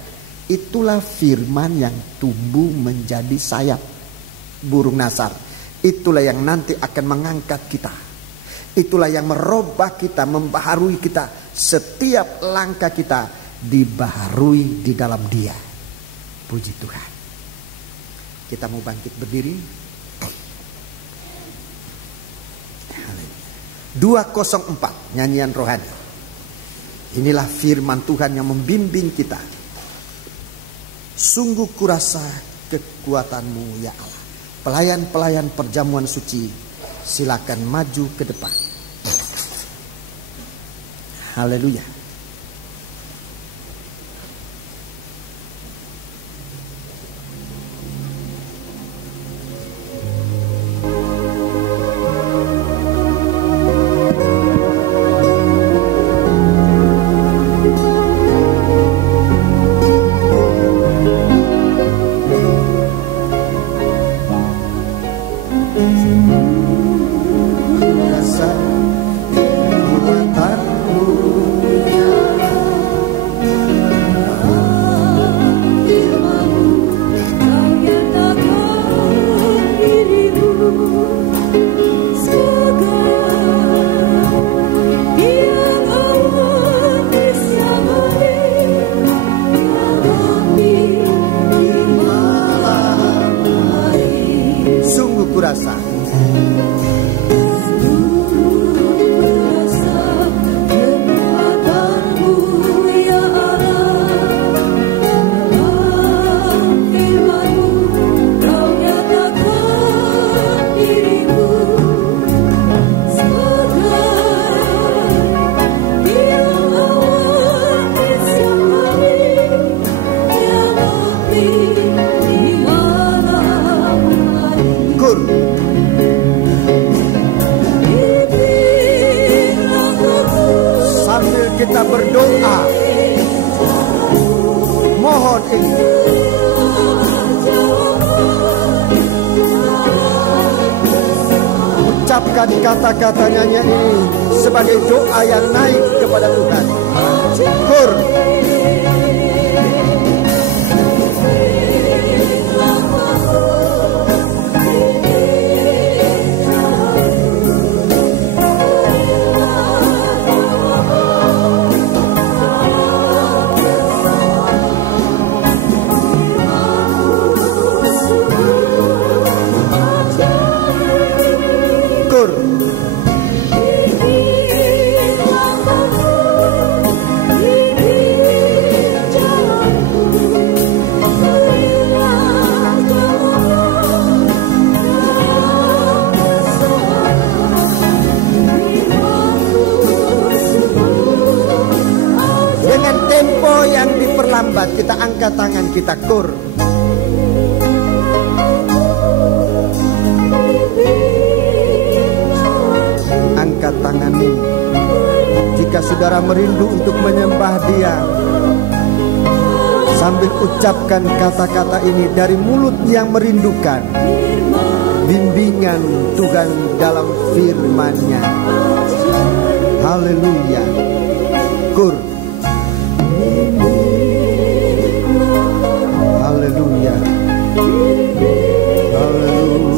Itulah firman yang tumbuh menjadi sayap burung nasar. Itulah yang nanti akan mengangkat kita. Itulah yang merubah kita, membaharui kita. Setiap langkah kita dibaharui di dalam Dia. Puji Tuhan. Kita mau bangkit berdiri. 204 nyanyian rohani. Inilah firman Tuhan yang membimbing kita. Sungguh kurasa kekuatan-Mu ya Allah. Pelayan-pelayan perjamuan suci, silakan maju ke depan. Haleluya. Ucapkan kata-katanya ini sebagai doa yang naik kepada Tuhan. Kur. Kita angkat tangan kita kur. Angkat tanganmu jika saudara merindu untuk menyembah Dia. Sambil ucapkan kata-kata ini dari mulut yang merindukan bimbingan Tuhan dalam firman-Nya. Haleluya. Kur. Haleluya. Haleluya.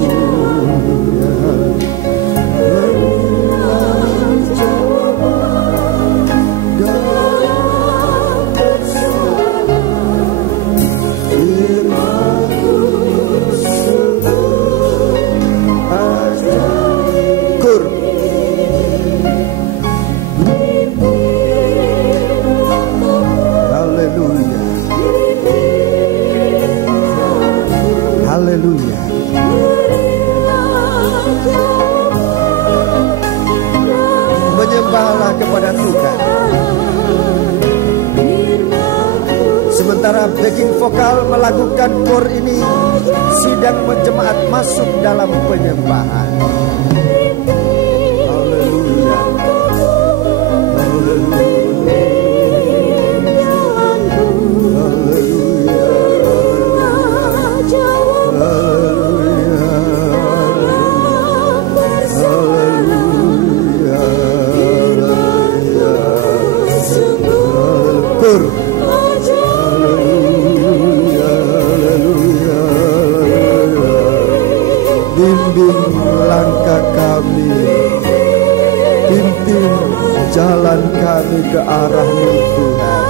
sementara backing vokal melakukan kor ini, sidang jemaat masuk dalam penyembahan. Haleluya. Haleluya. Bimbing langkah kami, pimpin jalan kami ke arah-Mu Tuhan.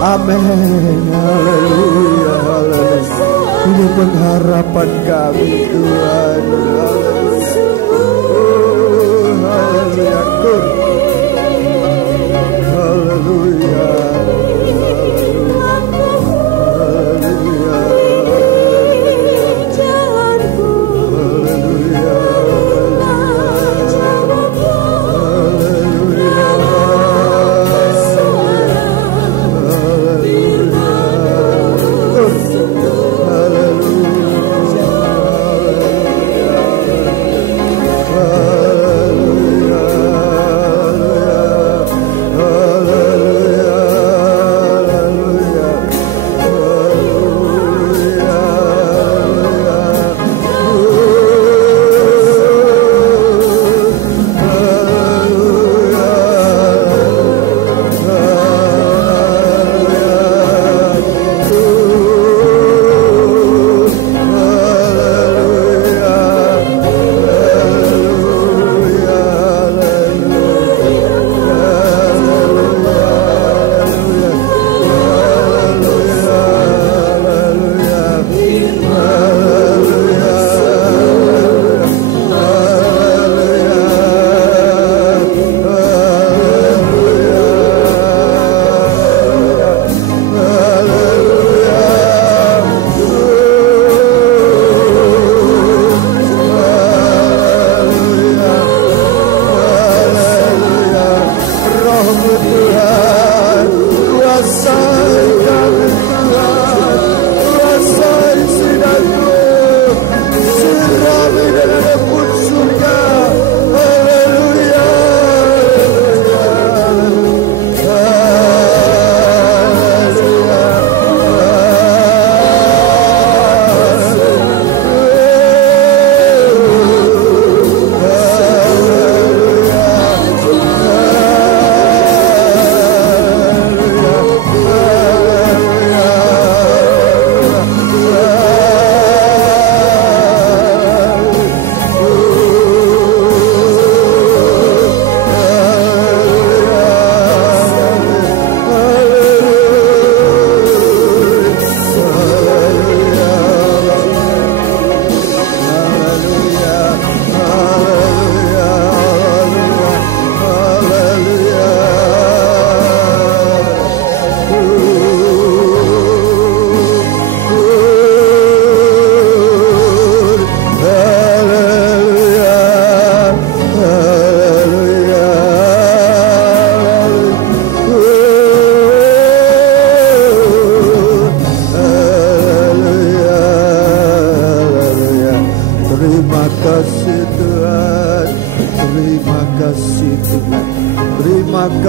Amin. Haleluya, haleluya. Ini pengharapan kami Tuhan. Haleluya. Haleluya.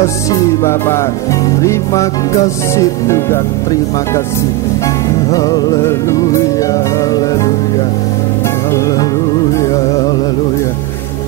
kasih Bapa, terima kasih Tuhan, terima kasih. Haleluya, haleluya, haleluya, haleluya.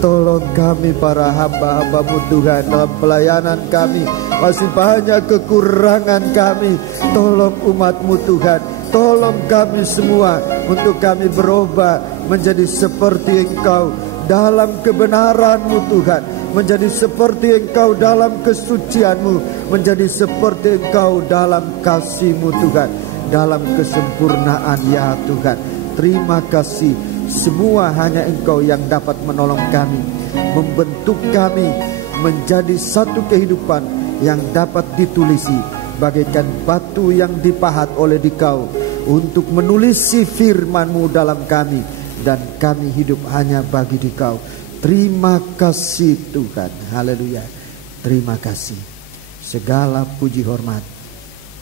Tolong kami para hamba-hamba-Mu Tuhan, dalam pelayanan kami masih banyak kekurangan kami. Tolong umat-Mu Tuhan, tolong kami semua untuk kami berubah menjadi seperti Engkau dalam kebenaran-Mu Tuhan, menjadi seperti Engkau dalam kesucian-Mu, menjadi seperti Engkau dalam kasih-Mu Tuhan, dalam kesempurnaan ya Tuhan. Terima kasih. Semua hanya Engkau yang dapat menolong kami, membentuk kami menjadi satu kehidupan yang dapat ditulisi bagaikan batu yang dipahat oleh Dikau untuk menulisi firman-Mu dalam kami, dan kami hidup hanya bagi Dikau. Terima kasih Tuhan. Haleluya. Terima kasih. Segala puji hormat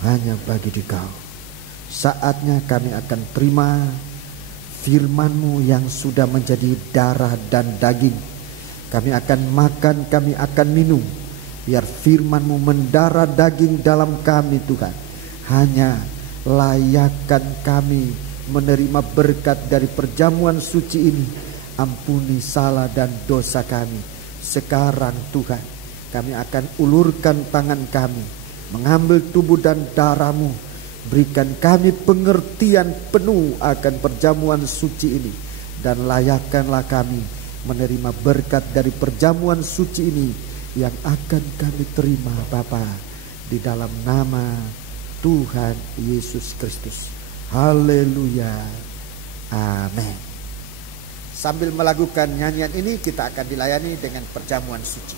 hanya bagi Dikau. Saatnya kami akan terima firman-Mu yang sudah menjadi darah dan daging. Kami akan makan, kami akan minum. Biar firman-Mu mendarah daging dalam kami Tuhan. Hanya layakkan kami menerima berkat dari perjamuan suci ini. Ampuni salah dan dosa kami. Sekarang Tuhan, kami akan ulurkan tangan kami, mengambil tubuh dan darah-Mu. Berikan kami pengertian penuh akan perjamuan suci ini. Dan layakkanlah kami menerima berkat dari perjamuan suci ini yang akan kami terima Bapa, di dalam nama Tuhan Yesus Kristus. Haleluya. Amin. Sambil melakukan nyanyian ini, kita akan dilayani dengan perjamuan suci.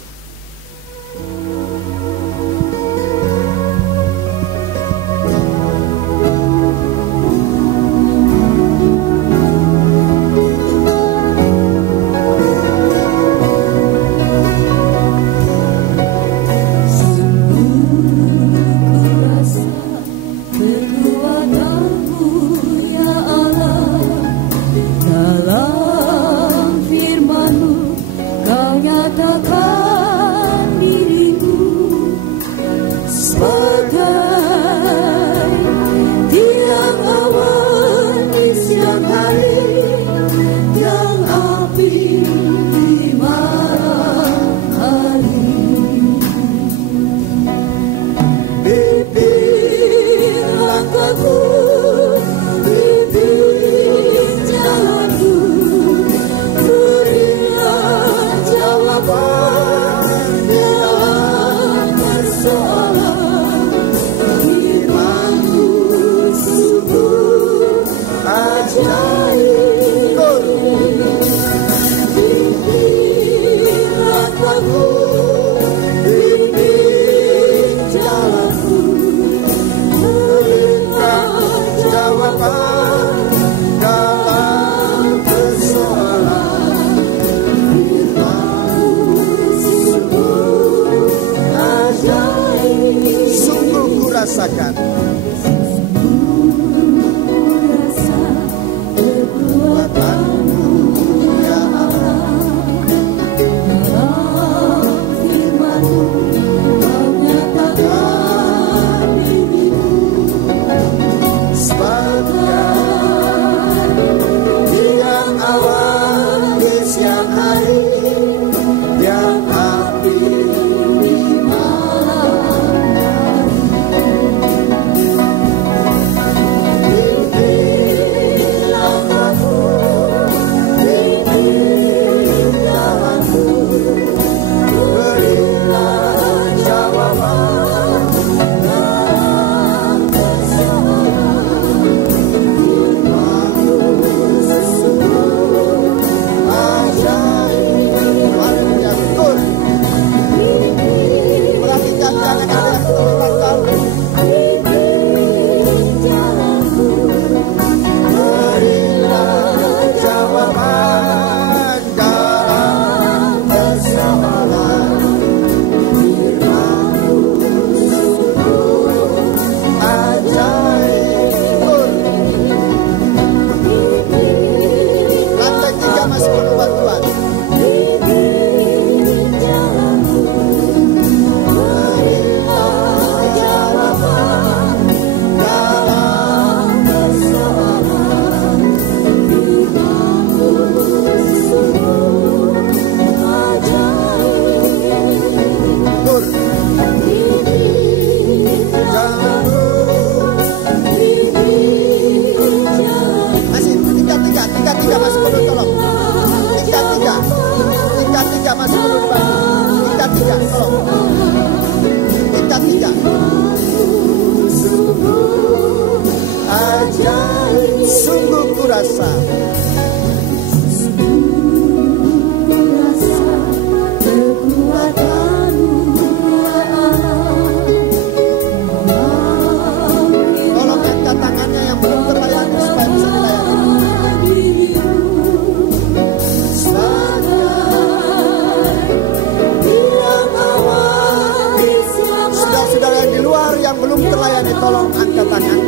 luar yang belum terlayani, tolong angkat tangan.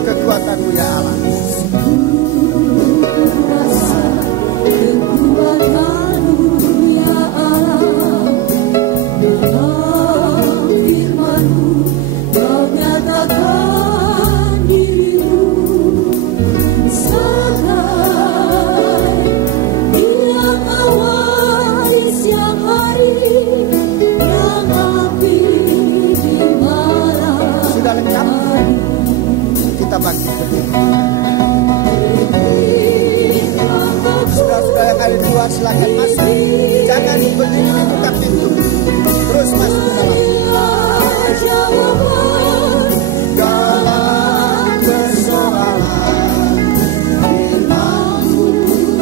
Kekuatanmu ya Allah. Sudah lengkap? Kita bangkit berdiri. Saudara-saudara yang ada di luar silakan masuk. Jangan berdiri di buka pintu. Terus masuk ke dalam. Dalam persoalan firman-Mu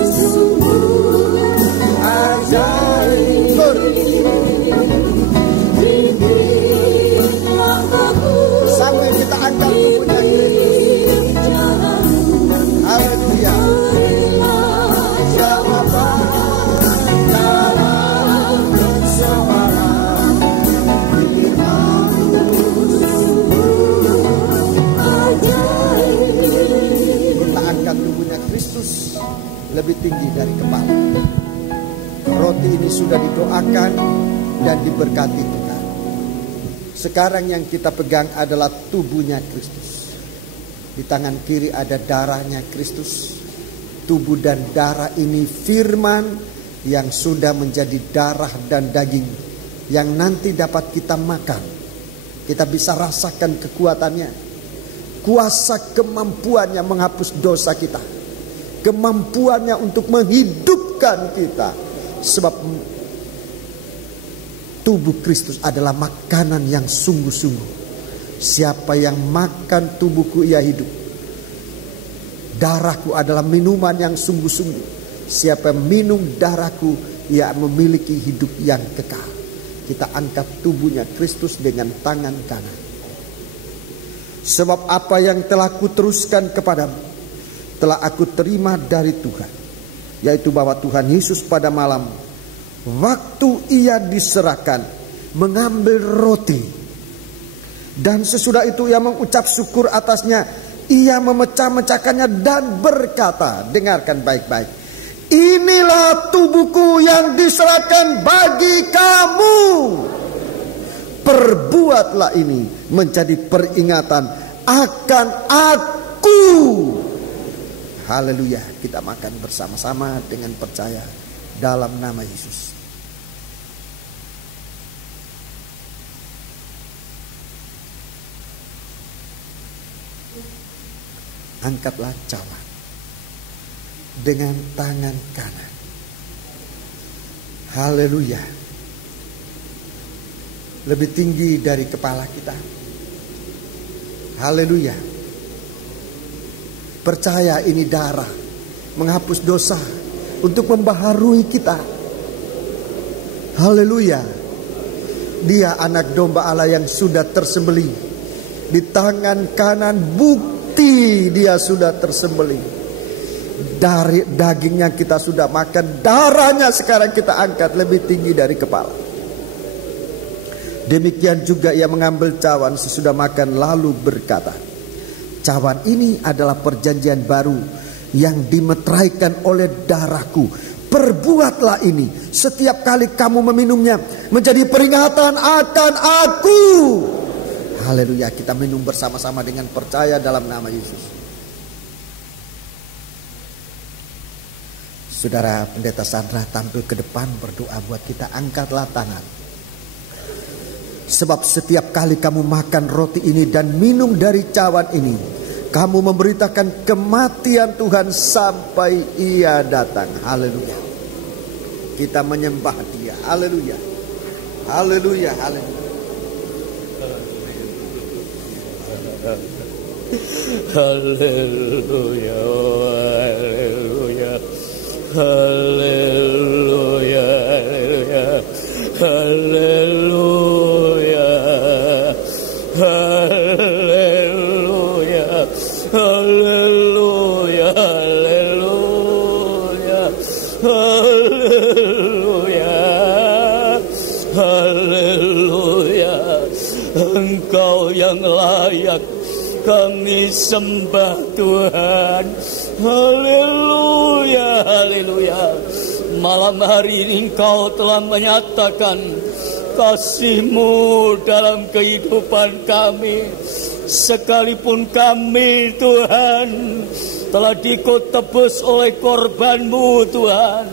sungguh ajaib. Sampai kita angkat tubuhnya Kristus. Haleluya. Jawaban dalam persoalan firman-Mu sungguh ajaib. Kita angkat tubuhnya Kristus lebih tinggi dari kepala. Roti ini sudah didoakan dan diberkati Tuhan. Sekarang yang kita pegang adalah tubuhnya Kristus. Di tangan kiri ada darahnya Kristus. Tubuh dan darah ini firman yang sudah menjadi darah dan daging yang nanti dapat kita makan. Kita bisa rasakan kekuatannya. Kuasa kemampuannya menghapus dosa kita. Kemampuannya untuk menghidupkan kita. Sebab tubuh Kristus adalah makanan yang sungguh-sungguh. Siapa yang makan tubuhku ia hidup. Darahku adalah minuman yang sungguh-sungguh. Siapa yang minum darahku ia memiliki hidup yang kekal. Kita angkat tubuhnya Kristus dengan tangan kanan. Sebab apa yang telah kuteruskan kepadamu telah aku terima dari Tuhan, yaitu bahwa Tuhan Yesus pada malam waktu ia diserahkan mengambil roti, dan sesudah itu ia mengucap syukur atasnya, ia memecah-mecahkannya dan berkata, dengarkan baik-baik, inilah tubuhku yang diserahkan bagi kamu. Perbuatlah ini menjadi peringatan akan aku. Haleluya. Kita makan bersama-sama dengan percaya dalam nama Yesus. Angkatlah cawan dengan tangan kanan. Haleluya. Lebih tinggi dari kepala kita. Haleluya. Percaya ini darah menghapus dosa untuk membaharui kita. Haleluya. Dia anak domba Allah yang sudah tersembelih. Di tangan kanan bukti dia sudah tersembelih. Dari dagingnya kita sudah makan, darahnya sekarang kita angkat lebih tinggi dari kepala. Demikian juga ia mengambil cawan sesudah makan lalu berkata, cawan ini adalah perjanjian baru yang dimeteraikan oleh darahku. Perbuatlah ini setiap kali kamu meminumnya menjadi peringatan akan aku. Haleluya. Kita minum bersama-sama dengan percaya dalam nama Yesus. Saudara Pendeta Sandra tampil ke depan berdoa buat kita. Angkatlah tangan. Sebab setiap kali kamu makan roti ini dan minum dari cawan ini, kamu memberitakan kematian Tuhan sampai Ia datang. Haleluya. Kita menyembah Dia. Haleluya. Haleluya. Haleluya. Haleluya. Haleluya. Haleluya. Haleluya. Haleluya. Haleluya. Haleluya. Haleluya. Haleluya. Engkau yang layak kami sembah Tuhan. Haleluya. Haleluya. Malam hari ini Engkau telah menyatakan kasih-Mu dalam kehidupan kami. Sekalipun kami Tuhan telah dikotebus oleh korban-Mu Tuhan,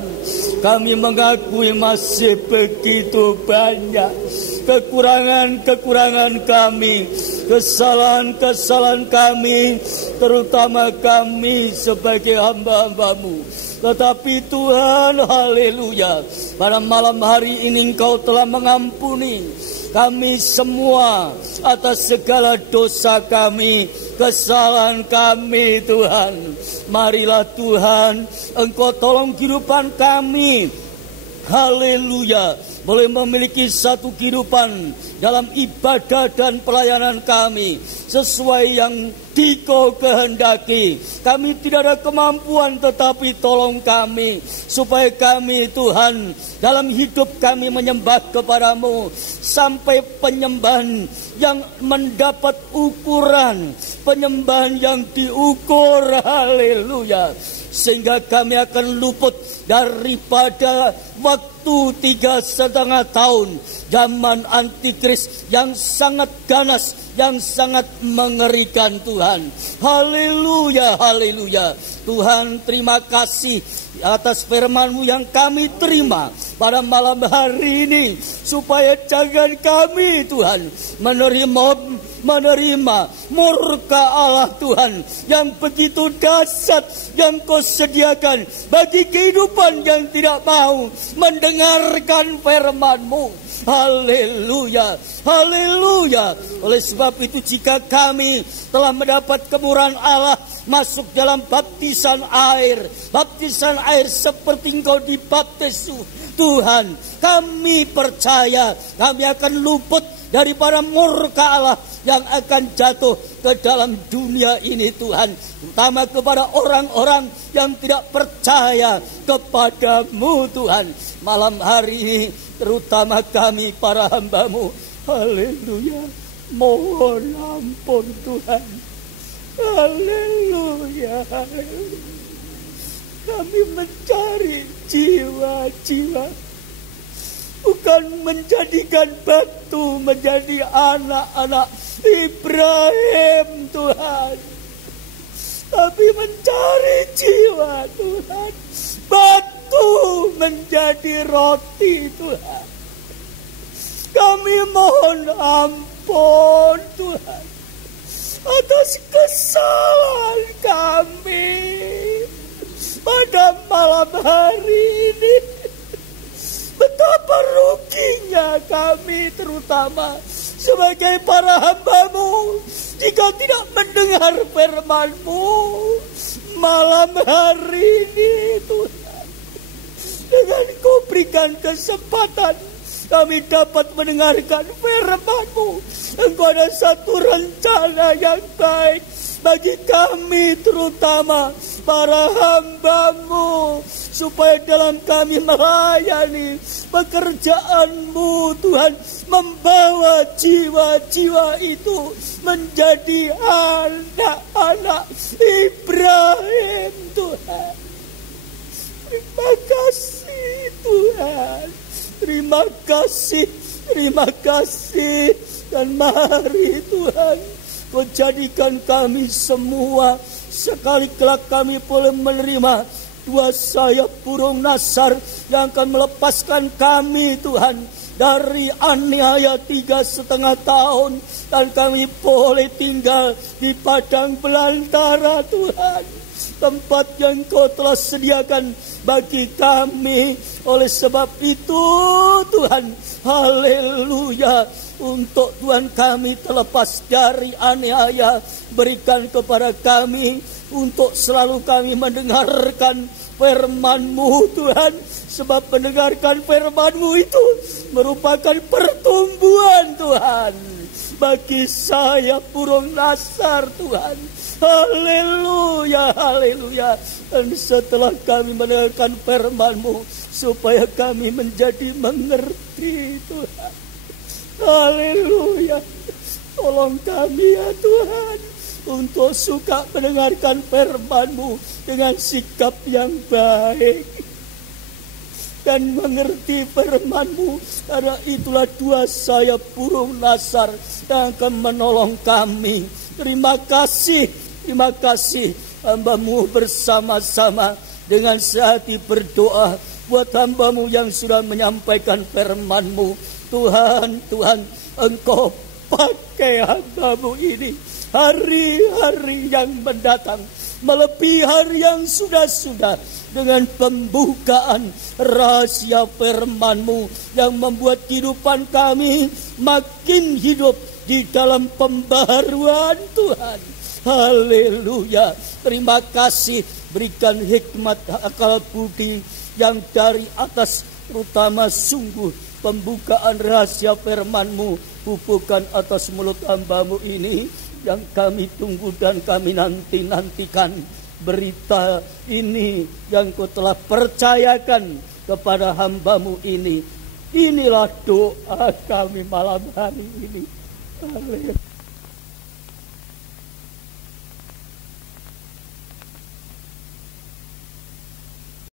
kami mengakui masih begitu banyak kekurangan-kekurangan kami, kesalahan-kesalahan kami, terutama kami sebagai hamba-hamba-Mu. Tetapi Tuhan, haleluya, pada malam hari ini Engkau telah mengampuni kami semua atas segala dosa kami, kesalahan kami Tuhan. Marilah Tuhan, Engkau tolong kehidupan kami, haleluya, boleh memiliki satu kehidupan dalam ibadah dan pelayanan kami sesuai yang Dikau kehendaki. Kami tidak ada kemampuan, tetapi tolong kami supaya kami Tuhan dalam hidup kami menyembah kepada-Mu sampai penyembahan yang mendapat ukuran, penyembahan yang diukur, haleluya, sehingga kami akan luput daripada waktu 3,5 tahun zaman antikris yang sangat ganas, yang sangat mengerikan Tuhan. Haleluya, haleluya. Tuhan, terima kasih atas firman-Mu yang kami terima pada malam hari ini, supaya jangan kami Tuhan menerima murka Allah Tuhan yang begitu dahsyat yang Kau sediakan bagi kehidupan yang tidak mau mendengarkan firman-Mu. Haleluya, haleluya. Oleh sebab itu, jika kami telah mendapat kemurahan Allah masuk dalam baptisan air seperti Engkau dibaptis Tuhan, kami percaya kami akan luput daripada murka Allah yang akan jatuh ke dalam dunia ini Tuhan, terutama kepada orang-orang yang tidak percaya kepada-Mu Tuhan. Malam hari ini terutama kami para hamba-Mu, haleluya, mohon ampun Tuhan, haleluya, haleluya. Kami mencari jiwa-jiwa, bukan menjadikan batu menjadi anak-anak Ibrahim Tuhan, tapi mencari jiwa Tuhan, batu menjadi roti Tuhan. Kami mohon ampun Tuhan atas kesalahan kami pada malam hari ini. Betapa ruginya kami, terutama sebagai para hamba-Mu, jika tidak mendengar firman-Mu malam hari ini Tuhan. Dengan Kau berikan kesempatan kami dapat mendengarkan firman-Mu, Engkau ada satu rencana yang baik bagi kami, terutama para hamba-Mu, supaya dalam kami melayani pekerjaan-Mu Tuhan, membawa jiwa-jiwa itu menjadi anak-anak Ibrahim Tuhan. Terima kasih Tuhan, terima kasih, terima kasih. Dan mari Tuhan, Kau jadikan kami semua sekali kelak kami boleh menerima dua sayap burung nasar yang akan melepaskan kami Tuhan dari aniaya 3,5 tahun, dan kami boleh tinggal di padang belantara Tuhan, tempat yang Kau telah sediakan bagi kami. Oleh sebab itu Tuhan, haleluya, untuk Tuhan kami terlepas dari aniaya, berikan kepada kami untuk selalu kami mendengarkan firman-Mu Tuhan. Sebab mendengarkan firman-Mu itu merupakan pertumbuhan Tuhan bagi saya burung nasar Tuhan. Haleluya, haleluya. Dan setelah kami mendengarkan firman-Mu, supaya kami menjadi mengerti Tuhan. Haleluya. Tolong kami ya Tuhan, untuk suka mendengarkan firman-Mu dengan sikap yang baik dan mengerti firman-Mu, karena itulah dua sayap burung nasar yang akan menolong kami. Terima kasih hamba-Mu bersama-sama dengan sehati berdoa buat hamba-Mu yang sudah menyampaikan firman-Mu. Tuhan, Engkau pakai hamba-Mu ini hari-hari yang mendatang, melebihi hari yang sudah-sudah, dengan pembukaan rahasia firman-Mu yang membuat kehidupan kami makin hidup di dalam pembaharuan Tuhan. Haleluya. Terima kasih, berikan hikmat akal budi yang dari atas, terutama sungguh pembukaan rahasia firman-Mu bubuhkan atas mulut hamba-Mu ini yang kami tunggu dan kami nantikan. Berita ini yang Kau telah percayakan kepada hamba-Mu ini. Inilah doa kami malam hari ini. Haleluya.